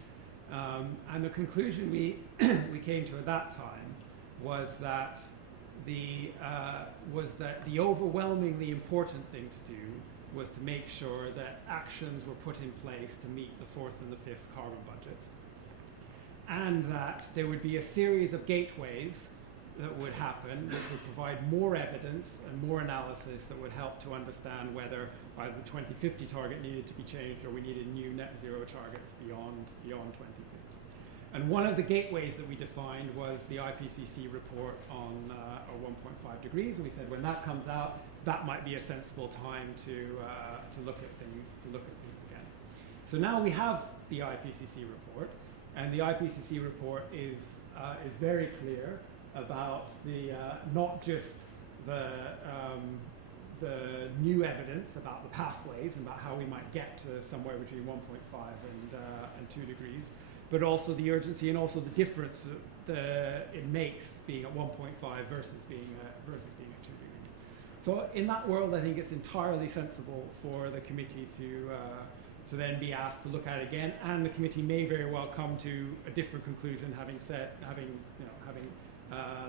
And the conclusion we came to at that time was that the overwhelmingly important thing to do was to make sure that actions were put in place to meet the 4th and the 5th carbon budgets, and that there would be a series of gateways that would happen, which would provide more evidence and more analysis that would help to understand whether either the 2050 target needed to be changed or we needed new net zero targets beyond 2050. And one of the gateways that we defined was the Ipcc report on 1.5 degrees. And we said when that comes out, that might be a sensible time to look at things again. So now we have the Ipcc report, and the Ipcc report is very clear about the not just the new evidence about the pathways and about how we might get to somewhere between 1.5 and 2 degrees, but also the urgency and also the difference it makes being at 1.5 versus being at 2 degrees. So in that world, I think it's entirely sensible for the committee to then be asked to look at it again, and the committee may very well come to a different conclusion, having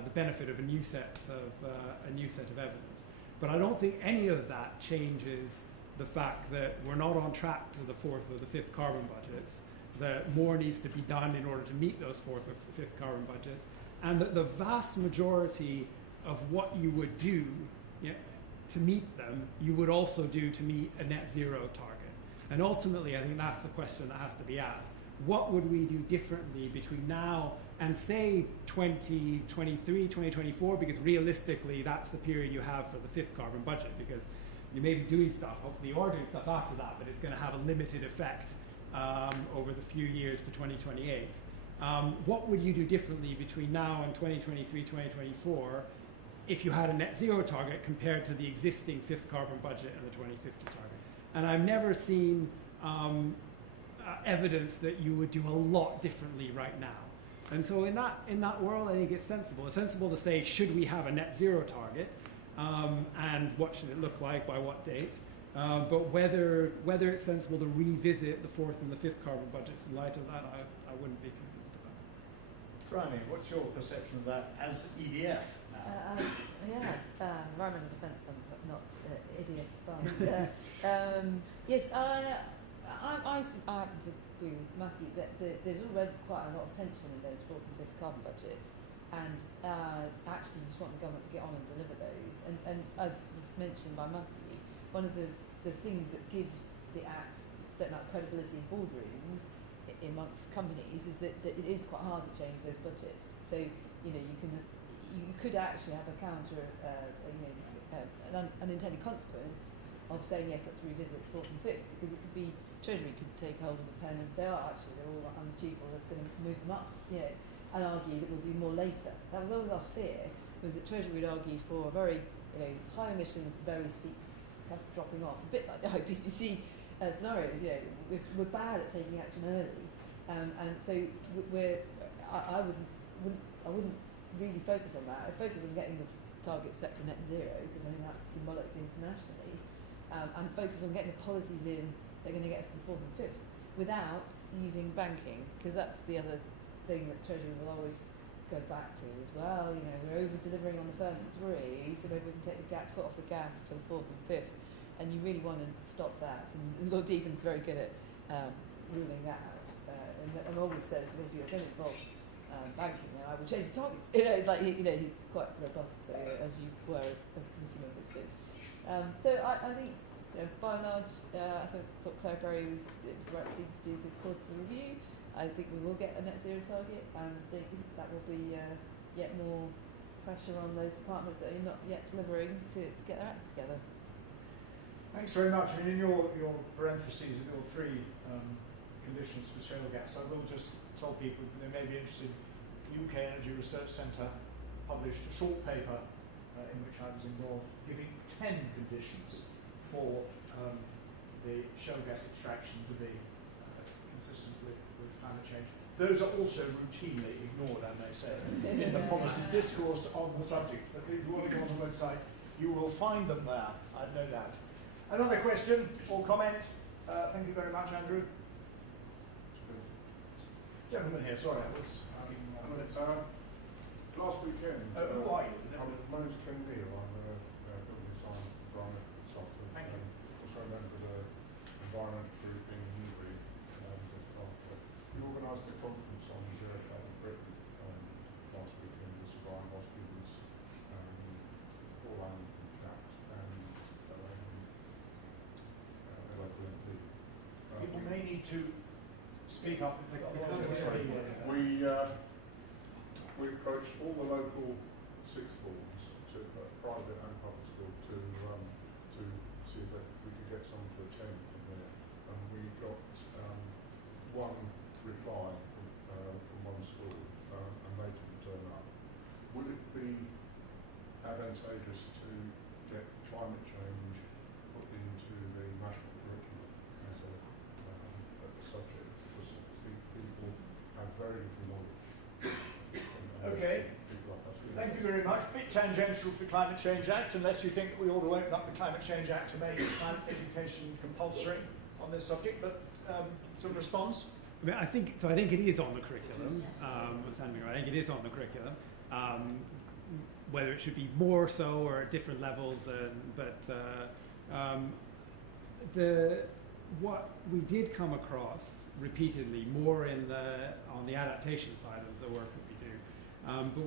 the benefit of a new set of evidence. But I don't think any of that changes the fact that we're not on track to the 4th or the 5th carbon budgets, that more needs to be done in order to meet those 4th or 5th carbon budgets, and that the vast majority of what you would do to meet them, you would also do to meet a net zero target. And ultimately, I think that's the question that has to be asked. What would we do differently between now and say 2023, 2024, because realistically that's the period you have for the 5th carbon budget, because you may be doing stuff, hopefully you are doing stuff after that, but it's going to have a limited effect over the few years to 2028. What would you do differently between now and 2023, 2024 if you had a net zero target compared to the existing 5th carbon budget and the 2050 target? And I've never seen evidence that you would do a lot differently right now. And so in that world, I think it's sensible. It's sensible to say, should we have a net zero target? And what should it look like by what date? But whether it's sensible to revisit the 4th and the 5th carbon budgets in light of that, I wouldn't be convinced about. Bryony, what's your perception of that as EDF now? Yes, Environmental Defence Fund, not EDF Fund. Yes, I happen to agree with Matthew that there's already quite a lot of tension in those 4th and 5th carbon budgets, and actually just want the government to get on and deliver those. And as was mentioned by Matthew, one of the things that gives the Act setting up credibility in boardrooms amongst companies is that it is quite hard to change those budgets. So, you know, you could actually have a counter, an unintended consequence of saying, yes, let's revisit 4th and 5th, because it could be, Treasury could take hold of the pen and say, oh, actually, they're all unachievable, let's going to move them up, you know, and argue that we'll do more later. That was always our fear, was that Treasury would argue for a very, you know, high emissions, very steep dropping off, a bit like the IPCC scenarios, you know, we're bad at taking action early, and so I wouldn't really focus on that. I'd focus on getting the target set to net zero, because I think that's symbolic internationally, and focus on getting the policies in that are going to get us to the 4th and 5th without using banking, because that's the other thing that Treasury will always go back to as well. You know, we're over-delivering on the first 3, so maybe we can take the foot off the gas for the 4th and 5th, and you really want to stop that. And Lord Deacon's very good at ruling that out, and always says that if you're going to involve banking, then I would change the targets. You know, it's like, you know, he's quite robust, so, as you were as committee members. So I think, you know, by and large, I thought Claire Berry was the right thing to do to cause the review. I think we will get a net zero target, and I think that will be yet more pressure on those departments that are not yet delivering to get their acts together. Thanks very much. I mean, in your parentheses of your 3 conditions for shale gas, I will just tell people they may be interested. UK Energy Research Centre published a short paper in which I was involved, giving 10 conditions for the shale gas extraction to be consistent with climate change. Those are also routinely ignored, I may say, in the policy discourse on the subject. But if you want to go on the website, you will find them there, I've no doubt. Another question or comment? Thank you very much, Andrew. Gentleman here, sorry, I was... last weekend... who are you? My name's Ken Neal, I'm a building design environmental consultant. Thank you. Also a member of the environment group in Newbury. We organised a conference on zero carbon Britain last weekend with Sir Brian Hoskins, Paul Allen from CAT, and a local MP. People may need to speak up if they've got a We approached all the local sixth forms, private and public school, to see if we could get someone to attend from there. And we got one reply from one school, and they didn't turn up. Would it be advantageous to get climate change put into the national curriculum as a subject? Because people have very little knowledge. Okay. Thank you very much. Bit tangential to the Climate Change Act, unless you think we ought to open up the Climate Change Act to make climate education compulsory on this subject, but some response? I mean, I think it is on the curriculum. I think it is on the curriculum. Whether it should be more so or at different levels, what we did come across repeatedly more on the adaptation side of the work that we do. But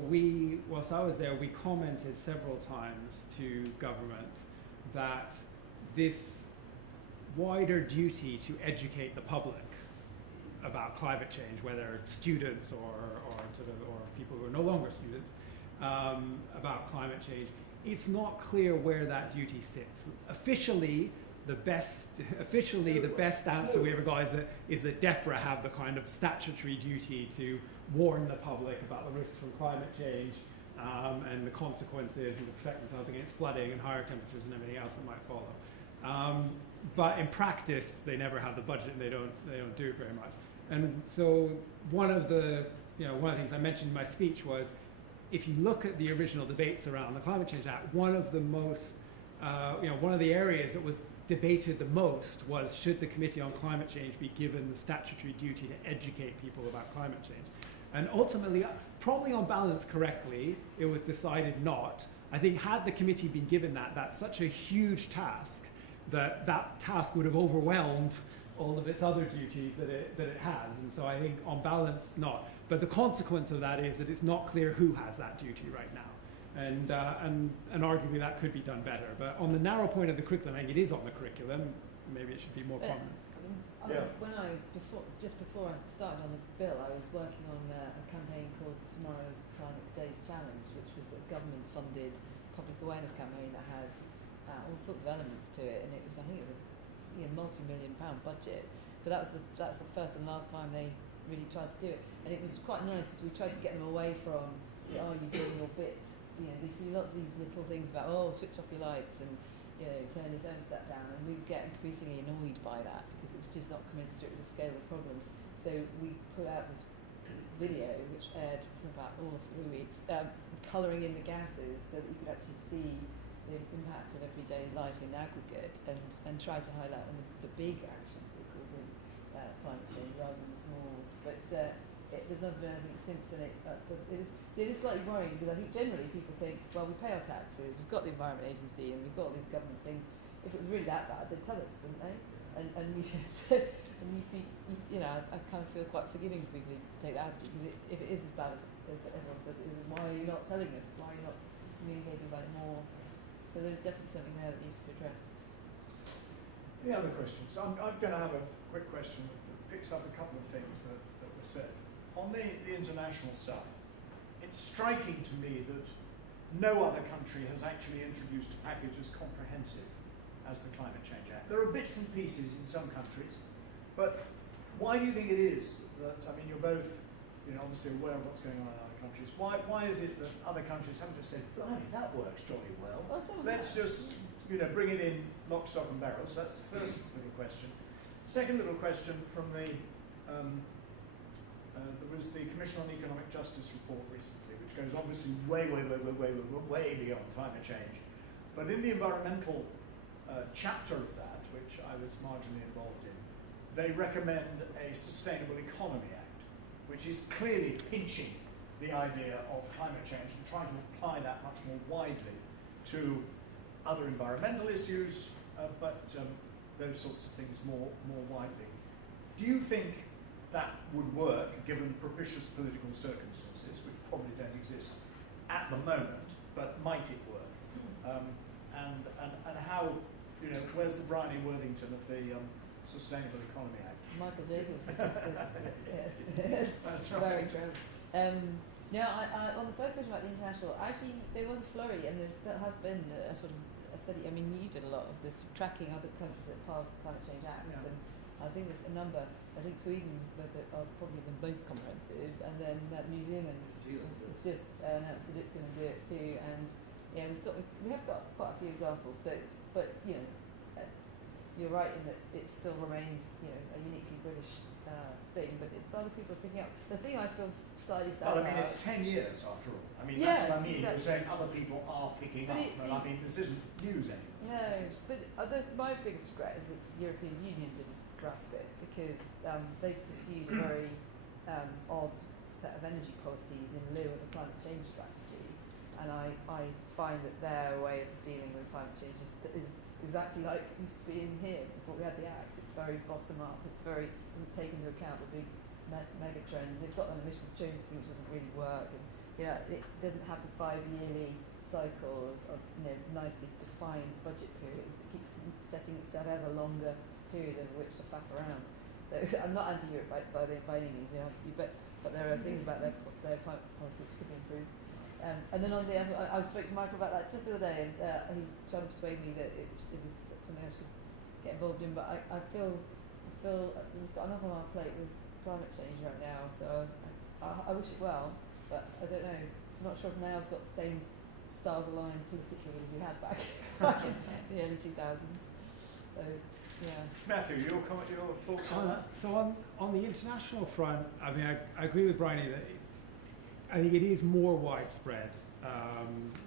whilst I was there, we commented several times to government that this wider duty to educate the public about climate change, whether students or people who are no longer students, about climate change, it's not clear where that duty sits. Officially, the best answer we ever got is that DEFRA have the kind of statutory duty to warn the public about the risks from climate change and the consequences, and to protect themselves against flooding and higher temperatures and everything else that might follow. But in practice, they never have the budget, and they don't do it very much. And so one of the things I mentioned in my speech was, if you look at the original debates around the Climate Change Act, one of the areas that was debated the most was, should the Committee on Climate Change be given the statutory duty to educate people about climate change? And ultimately, probably on balance correctly, it was decided not. I think had the committee been given that's such a huge task that task would have overwhelmed all of its other duties that it has. And so I think on balance, not. But the consequence of that is that it's not clear who has that duty right now. And arguably that could be done better. But on the narrow point of the curriculum, I think it is on the curriculum. maybe it should be more But- prominent. Yeah. Just before I started on the bill, I was working on a campaign called Tomorrow's Climate Today's Challenge, which was a government-funded public awareness campaign that had all sorts of elements to it, and it was, I think it was a multi-million-pound budget. But that's the first and last time they really tried to do it, and it was quite nice because we tried to get them away from, are you doing your bit? You know, they see lots of these little things about, switch off your lights and, you know, turn your thermostat down, and we get increasingly annoyed by that because it was just not commensurate with the scale of the problem. So we put out this video which aired for about all of 3 weeks, colouring in the gases so that you could actually see the impact of everyday life in aggregate, and try to highlight the big actions that are causing climate change rather than the small. But there's not been anything since, and it is slightly worrying because I think generally people think, well, we pay our taxes, we've got the Environment Agency, and we've got all these government things. If it was really that bad, they'd tell us, wouldn't they? And we should, and you know, I kind of feel quite forgiving for people who take that attitude, because if it is as bad as everyone says it is, why are you not telling us? Why are you not communicating about it more? So there's definitely something there that needs to be addressed. Any other questions? I'm going to have a quick question that picks up a couple of things that were said. On the international stuff, it's striking to me that no other country has actually introduced a package as comprehensive as the Climate Change Act. There are bits and pieces in some countries, but why do you think it is that, I mean, you're both, you know, obviously aware of what's going on in other countries. Why is it that other countries haven't just said, blimey, that works jolly well. Let's just, you know, bring it in lock, stock and barrel. So that's the first little question. Second little question from the, there was the Commission on Economic Justice report recently, which goes obviously way beyond climate change. But in the environmental chapter of that, which I was marginally involved in, they recommend a Sustainable Economy Act, which is clearly pinching the idea of climate change and trying to apply that much more widely to other environmental issues, but those sorts of things more widely. Do you think that would work, given propitious political circumstances, which probably don't exist at the moment, but might it work? And how, you know, where's the Bryony Worthington of the Sustainable Economy Act? Michael Jacobs. Yes. That's right. Very true. No, I, on the first question about the international, actually there was a flurry, and there still has been a sort of a study. I mean, you did a lot of this tracking other countries that passed climate change acts, Yeah. and I think there's a number. I think Sweden are probably the most comprehensive, and then New Zealand has just announced that it's going to do it too. And yeah, we have got quite a few examples. So, but you know, you're right in that it still remains, you know, a uniquely British thing. But other people are picking up. The thing I feel slightly sad Well, I mean, about. it's 10 years after all. I mean, Yeah, that's what I mean. You're exactly. saying other people are picking up, but I mean, this isn't news anymore. No, but my biggest regret is that the European Union didn't grasp it, because they pursued a very odd set of energy policies in lieu of a climate change strategy, and I find that their way of dealing with climate change is exactly like it used to be in here before we had the Act. It's very bottom up, doesn't take into account the big mega trends. They've got an emissions trading scheme which doesn't really work, and you know, it doesn't have the 5-yearly cycle of you know, nicely defined budget periods. It keeps setting itself ever longer period over which to faff around. So I'm not anti-Europe by any means, you know, but there are things about their climate policy that could be improved. And then on the other, I spoke to Michael about that just the other day, and he was trying to persuade me that it was something I should get involved in. But I feel we've got enough on our plate with climate change right now, so I wish it well, but I don't know. I'm not sure if now's got the same stars aligned politically as we had back in the early 2000s. So. Yeah. Matthew, your thoughts on that? So on the international front, I mean, I agree with Bryony that I think it is more widespread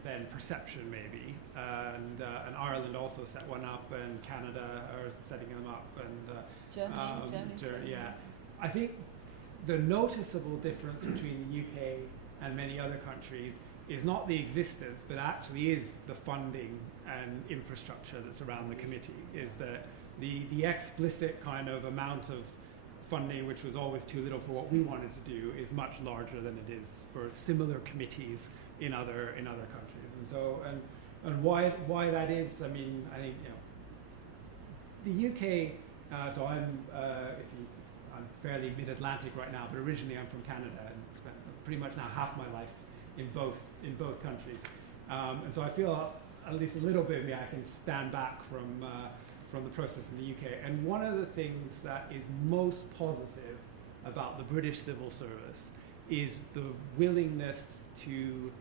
than perception, maybe. And Ireland also set one up, and Canada are setting them up, and Germany. yeah. I think the noticeable difference between the UK and many other countries is not the existence, but actually is the funding and infrastructure that's around the committee. Is that the explicit kind of amount of funding, which was always too little for what we wanted to do, is much larger than it is for similar committees in other countries. And so and why that is, I mean, I think, you know, the UK, so I'm fairly mid-Atlantic right now, but originally I'm from Canada and spent pretty much now half my life in both countries. And so I feel at least a little bit I can stand back from the process in the UK. And one of the things that is most positive about the British civil service is the willingness to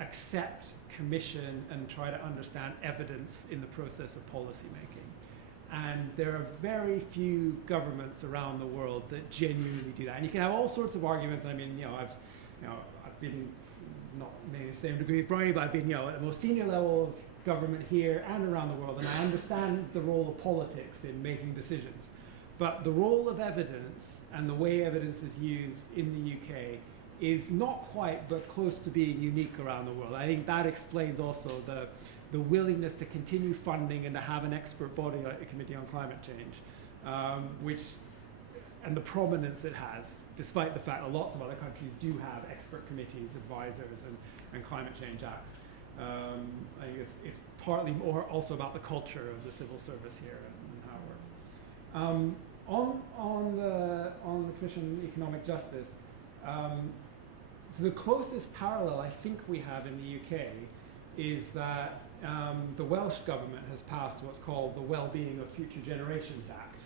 accept, commission, and try to understand evidence in the process of policy making. And there are very few governments around the world that genuinely do that. And you can have all sorts of arguments. I mean, I've been not maybe the same degree of Bryony, but I've been, at the most senior level of government here and around the world, and I understand the role of politics in making decisions. But the role of evidence and the way evidence is used in the UK is not quite, but close to being unique around the world. I think that explains also the willingness to continue funding and to have an expert body like the Committee on Climate Change, and the prominence it has, despite the fact that lots of other countries do have expert committees, advisors, and climate change acts. I think it's partly more also about the culture of the civil service here and how it works. On the Commission on Economic Justice, the closest parallel I think we have in the UK is that the Welsh government has passed what's called the Wellbeing of Future Generations Act,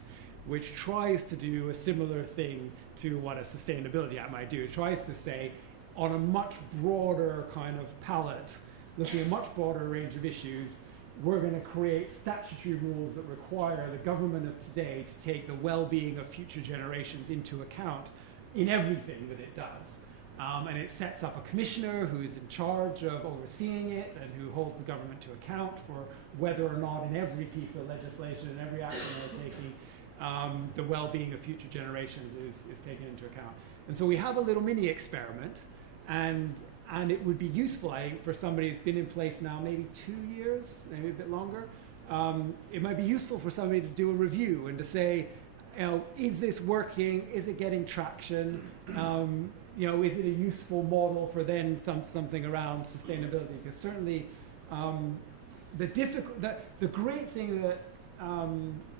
which tries to do a similar thing to what a sustainability act might do. It tries to say, on a much broader kind of palette, looking at a much broader range of issues, we're going to create statutory rules that require the government of today to take the well-being of future generations into account in everything that it does. And it sets up a commissioner who is in charge of overseeing it and who holds the government to account for whether or not in every piece of legislation and every action they're taking, the well-being of future generations is taken into account. And so we have a little mini experiment, and it would be useful, I think, for somebody that's been in place now maybe 2 years, maybe a bit longer. It might be useful for somebody to do a review and to say, is this working? Is it getting traction? Is it a useful model for then something around sustainability? Because certainly the great thing that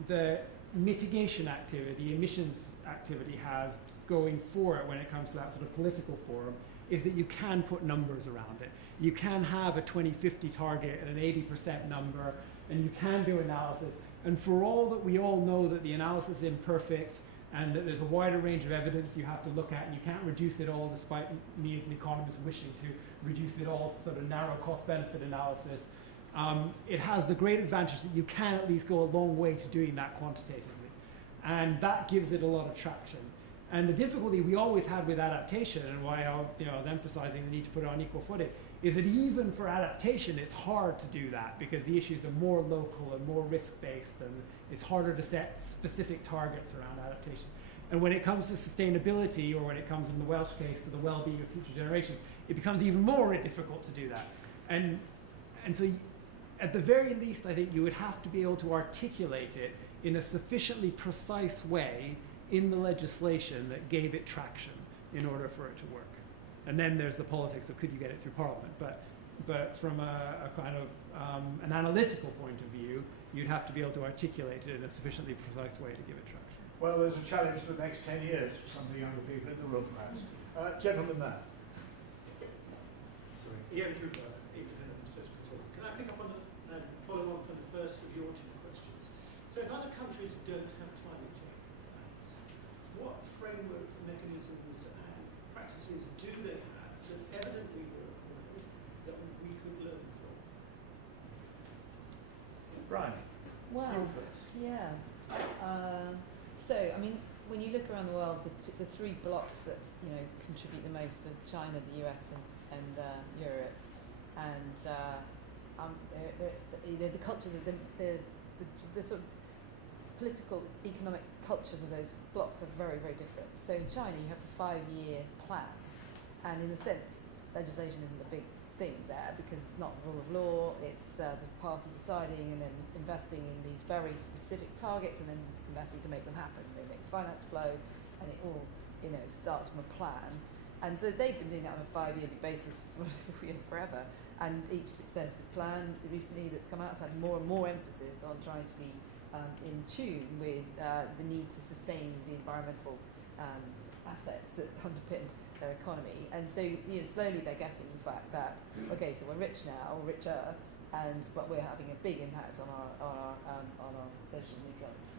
the mitigation activity, emissions activity has going for it when it comes to that sort of political forum is that you can put numbers around it. You can have a 2050 target and an 80% number, and you can do analysis. And for all that we all know that the analysis is imperfect and that there's a wider range of evidence you have to look at, and you can't reduce it all, despite me as an economist wishing to reduce it all to sort of narrow cost-benefit analysis, it has the great advantage that you can at least go a long way to doing that quantitatively. And that gives it a lot of traction. And the difficulty we always had with adaptation, and why I was emphasizing the need to put it on equal footing, is that even for adaptation, it's hard to do that because the issues are more local and more risk-based, and it's harder to set specific targets around adaptation. And when it comes to sustainability, or when it comes in the Welsh case to the well-being of future generations, it becomes even more difficult to do that. And so at the very least, I think you would have to be able to articulate it in a sufficiently precise way in the legislation that gave it traction in order for it to work. And then there's the politics of could you get it through Parliament. But from a kind of an analytical point of view, you'd have to be able to articulate it in a sufficiently precise way to give it traction. Well, there's a challenge for the next 10 years for some of the younger people in the room, perhaps. Gentleman there. Sorry. Ian Cooper, Independent Research Consultant. Can I pick up on follow on from the first of your two questions? So if other countries don't have climate change plans, what frameworks, mechanisms and practices do they have that evidently work that we could learn from? Bryony. Well, You first. yeah. So, I mean, when you look around the world, the three blocks that contribute the most are China, the US, and Europe, and the cultures of the sort of political, economic cultures of those blocks are very, very different. So in China, you have the 5-year plan, and in a sense, legislation isn't a big thing there because it's not the rule of law, it's the party deciding and then investing in these very specific targets and then investing to make them happen. They make finance flow and it all, starts from a plan. And so they've been doing that on a 5-yearly basis for forever. And each successive plan recently that's come out has had more and more emphasis on trying to be in tune with the need to sustain the environmental assets that underpin their economy. And so, slowly they're getting the fact that, okay, so we're rich now, richer, but we're having a big impact on our social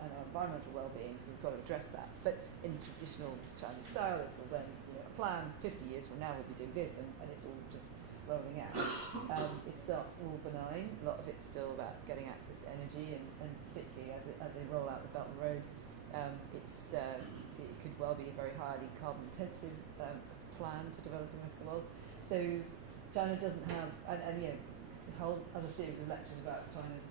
and our environmental well-being, so we've got to address that. But in traditional Chinese style, it's all then, a plan, 50 years from now we'll be doing this, and it's all just rolling out. It's not all benign. A lot of it's still about getting access to energy, and particularly as they roll out the Belt and Road, it could well be a very highly carbon-intensive plan for developing the rest of the world. So China doesn't have, a whole other series of lectures about China's,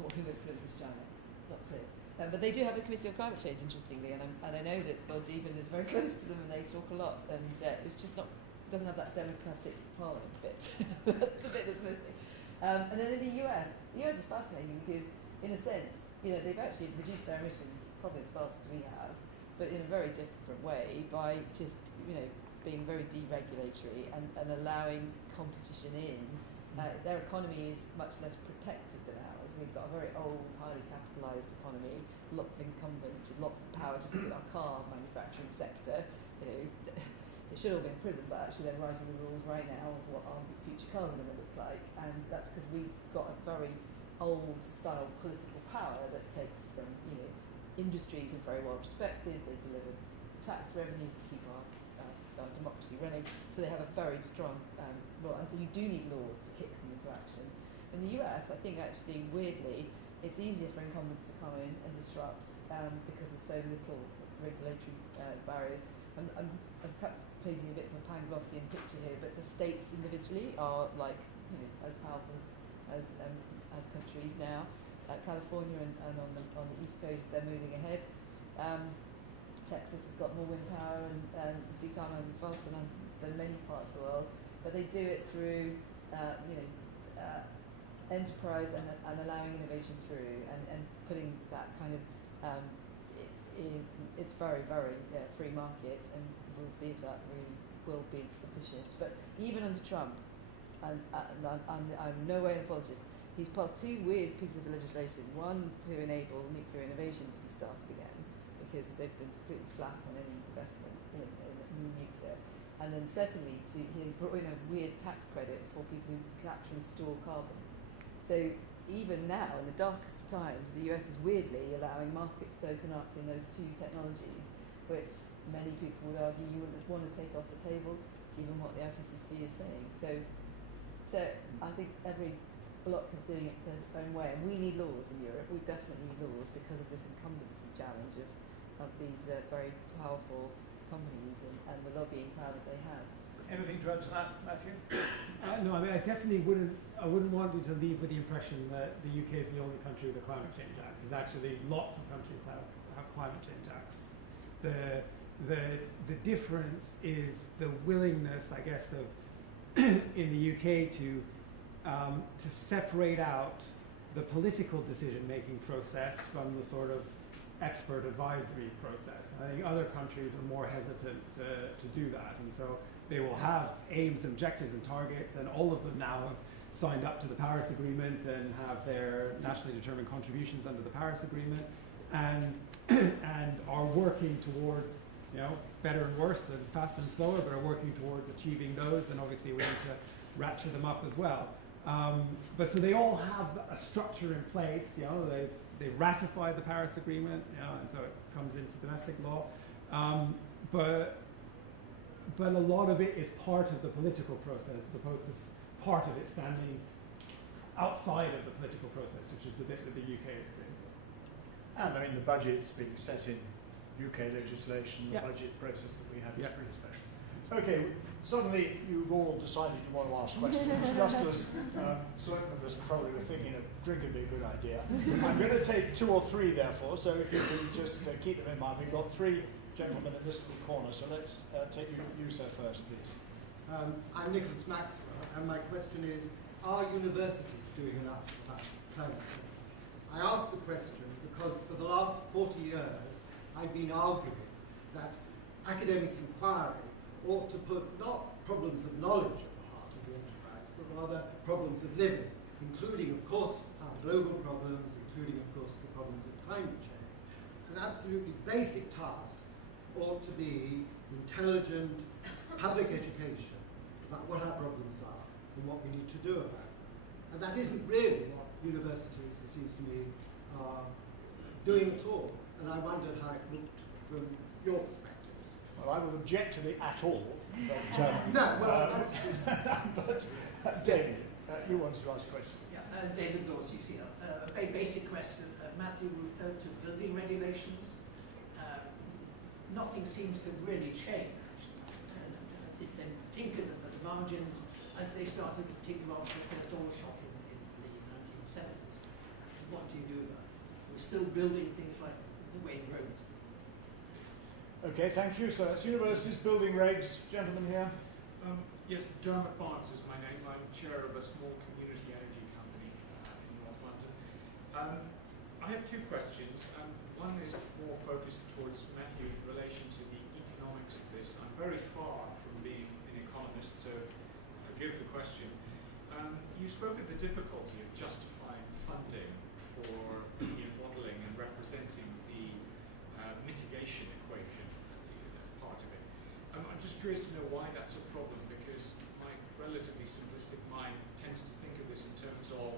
who influences China. It's not clear. But they do have a Committee on Climate Change, interestingly, and I know that Lord Deben is very close to them, and they talk a lot, and it's just not, doesn't have that democratic parliament bit. That's the bit that's missing. And then in the US is fascinating because, in a sense, they've actually reduced their emissions probably as fast as we have, but in a very different way by just, being very deregulatory and allowing competition in. Their economy is much less protected than ours. We've got a very old, highly capitalised economy, lots of incumbents with lots of power. Just look at our car manufacturing sector. They should all be in prison, but actually they're writing the rules right now of what our future cars are going to look like. And that's because we've got a very old-style political power that takes from, industries are very well respected. They deliver tax revenues that keep our democracy running. So they have a very strong law, and so you do need laws to kick them into action. In the US, I think actually, weirdly, it's easier for incumbents to come in and disrupt because there's so little regulatory barriers. I'm perhaps painting a bit of a Panglossian picture here, but the states individually are like, as powerful as countries now. California and on the East Coast, they're moving ahead. Texas has got more wind power and decarbonising faster than many parts of the world, but they do it through enterprise and allowing innovation through and putting that kind of it's very, very free market, and we'll see if that really will be sufficient. But even under Trump, and I'm no way an apologist, he's passed two weird pieces of legislation. One, to enable nuclear innovation to be started again, because they've been completely flat on any investment in new nuclear. And then secondly, he brought in a weird tax credit for people who capture and store carbon. So even now, in the darkest of times, the US is weirdly allowing markets to open up in those two technologies, which many people would argue you wouldn't want to take off the table, given what the Ipcc is saying. So I think every bloc is doing it their own way, and we need laws in Europe. We definitely need laws because of this incumbency challenge of these very powerful companies and the lobbying power that they have. Anything to add to that, Matthew? No, I mean, I definitely wouldn't want you to leave with the impression that the UK is the only country with a climate change act. There's actually lots of countries that have climate change acts. The difference is the willingness, I guess, of in the UK to separate out the political decision-making process from the sort of expert advisory process. I think other countries are more hesitant to do that, and so they will have aims, objectives, and targets, and all of them now have signed up to the Paris Agreement and have their nationally determined contributions under the Paris Agreement, and are working towards, better and worse, and faster and slower, but are working towards achieving those, and obviously we need to ratchet them up as well. But so they all have a structure in place, they've ratified the Paris Agreement, and so it comes into domestic law. But a lot of it is part of the political process, as opposed to part of it standing outside of the political process, which is the bit that the UK is doing. And I mean, the budget's being set in UK legislation, the budget process that we have is pretty special. Okay, suddenly you've all decided you want to ask questions, just as certain of us probably were thinking a drink would be a good idea. I'm going to take two or three, therefore, so if you can just keep them in mind. We've got three gentlemen in this little corner, so let's take you sir, first, please. I'm Nicholas Maxwell, and my question is, are universities doing enough about climate change? I ask the question because for the last 40 years, I've been arguing that academic inquiry ought to put not problems of knowledge at the heart of the enterprise, but rather problems of living including, of course, our global problems, including, of course, the problems of climate change, an absolutely basic task ought to be intelligent public education about what our problems are and what we need to do about them. And that isn't really what universities, it seems to me, are doing at all. And I wondered how it looked from your perspectives. Well, I will object to the at all. But, No, well, that's... but David, you wanted to ask a question. Yeah, David Dawes, UCL. A very basic question. Matthew referred to building regulations. Nothing seems to really change. They tinkered at the margins as they started to tinker after the first oil shock in the 1970s. What do you do about it? We're still building things like the Wayne roads. Okay, thank you. So that's universities, building regs. Gentlemen here. Yes, Dermot Barnes is my name. I'm chair of a small community energy company in North London. I have two questions. One is more focused towards Matthew in relation to the economics of this. I'm very far from being an economist, so forgive the question. You spoke of the difficulty of justifying funding for modelling and representing the mitigation equation as part of it. I'm just curious to know why that's a problem, because my relatively simplistic mind tends to think of this in terms of,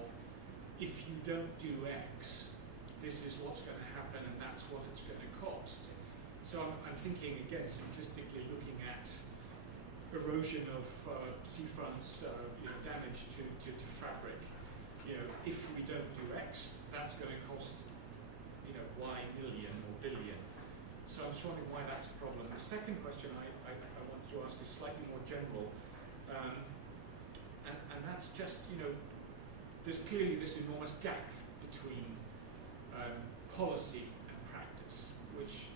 if you don't do X, this is what's going to happen and that's what it's going to cost. So I'm thinking, again, simplistically looking at erosion of seafronts, damage to fabric. If we don't do X, that's going to cost, Y million or billion. So I'm just wondering why that's a problem. The second question I wanted to ask is slightly more general, and that's just, there's clearly this enormous gap between policy and practice, which,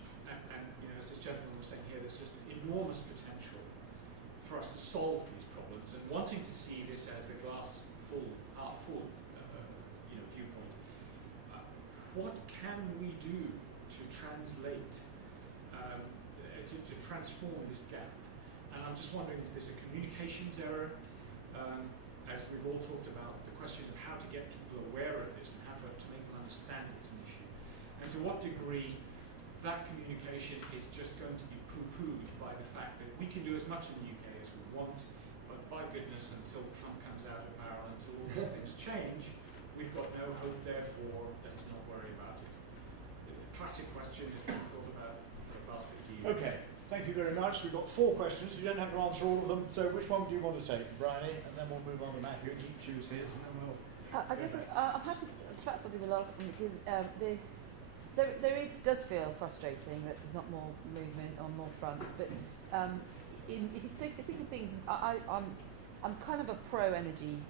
as this gentleman was saying here, there's just enormous potential for us to solve these problems, and wanting to see this as a glass full, half full viewpoint. What can we do to translate, to transform this gap? And I'm just wondering, is this a communications error? As we've all talked about, the question of how to get people aware of this and how to make them understand it's an issue. And to what degree that communication is just going to be poo-pooed by the fact that we can do as much in the UK as we want, but by goodness, until Trump comes out of power, until all these things change, we've got no hope, therefore let's not worry about it. The classic question that we've thought about for the past 50 years. Okay, thank you very much. We've got 4 questions. You don't have to answer all of them. So which one do you want to take, Bryony? And then we'll move on to Matthew. Each choose his, and then we'll... I guess I'm happy to perhaps I'll do the last one, because there does feel frustrating that there's not more movement on more fronts. But if you think of things, I'm kind of a pro-energy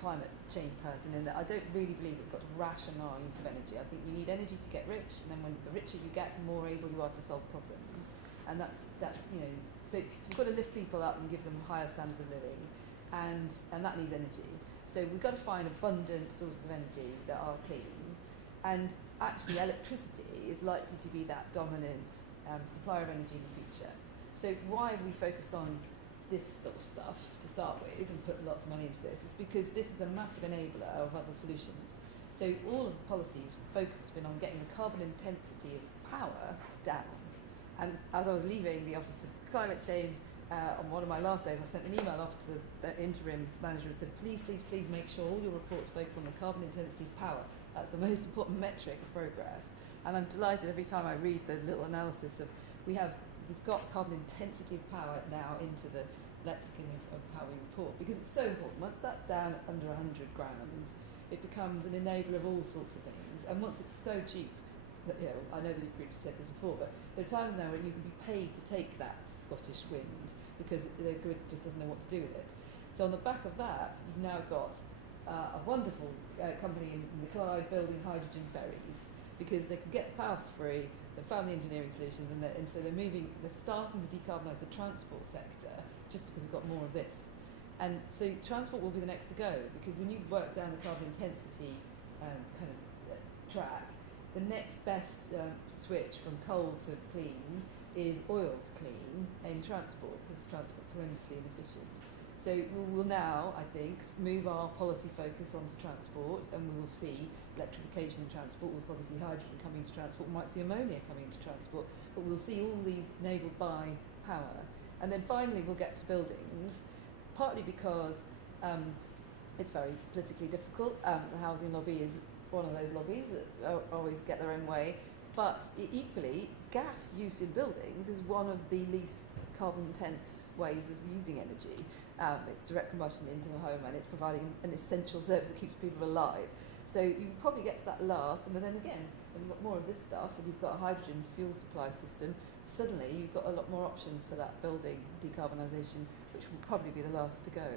climate change person, in that I don't really believe we've got to ration our use of energy. I think you need energy to get rich, and then when the richer you get, the more able you are to solve problems. And that's so you've got to lift people up and give them higher standards of living, and that needs energy. So we've got to find abundant sources of energy that are clean, and actually electricity is likely to be that dominant supplier of energy in the future. So why have we focused on this sort of stuff to start with and put lots of money into this? It's because this is a massive enabler of other solutions. So all of the policies focus has been on getting the carbon intensity of power down. And as I was leaving the Office of Climate Change, on one of my last days, I sent an email off to the interim manager and said, please make sure all your reports focus on the carbon intensity of power. That's the most important metric of progress. And I'm delighted every time I read the little analysis of we've got carbon intensity of power now into the lexicon of how we report, because it's so important. Once that's down under 100 grams, it becomes an enabler of all sorts of things. And once it's so cheap that, I know that you've previously said this before, but there are times now where you can be paid to take that Scottish wind because the grid just doesn't know what to do with it. So on the back of that, you've now got a wonderful company in the Clyde building hydrogen ferries, because they can get the power for free, they've found the engineering solutions, and so they're starting to decarbonise the transport sector just because we've got more of this. And so transport will be the next to go, because when you work down the carbon intensity track, the next best switch from coal to clean is oil to clean in transport, because transport's horrendously inefficient. So we will now, I think, move our policy focus onto transport, and we will see electrification in transport. We'll probably see hydrogen coming into transport. We might see ammonia coming into transport, but we'll see all these enabled by power. And then finally we'll get to buildings, partly because it's very politically difficult. The housing lobby is one of those lobbies that always get their own way. But equally, gas use in buildings is one of the least carbon-intense ways of using energy. It's direct combustion into the home, and it's providing an essential service that keeps people alive. So you probably get to that last, and then again, when you've got more of this stuff, and you've got a hydrogen fuel supply system, suddenly you've got a lot more options for that building decarbonisation, which will probably be the last to go.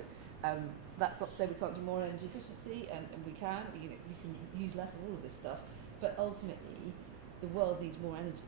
That's not to say we can't do more energy efficiency, and we can. You can use less of all of this stuff, but ultimately, the world needs more energy.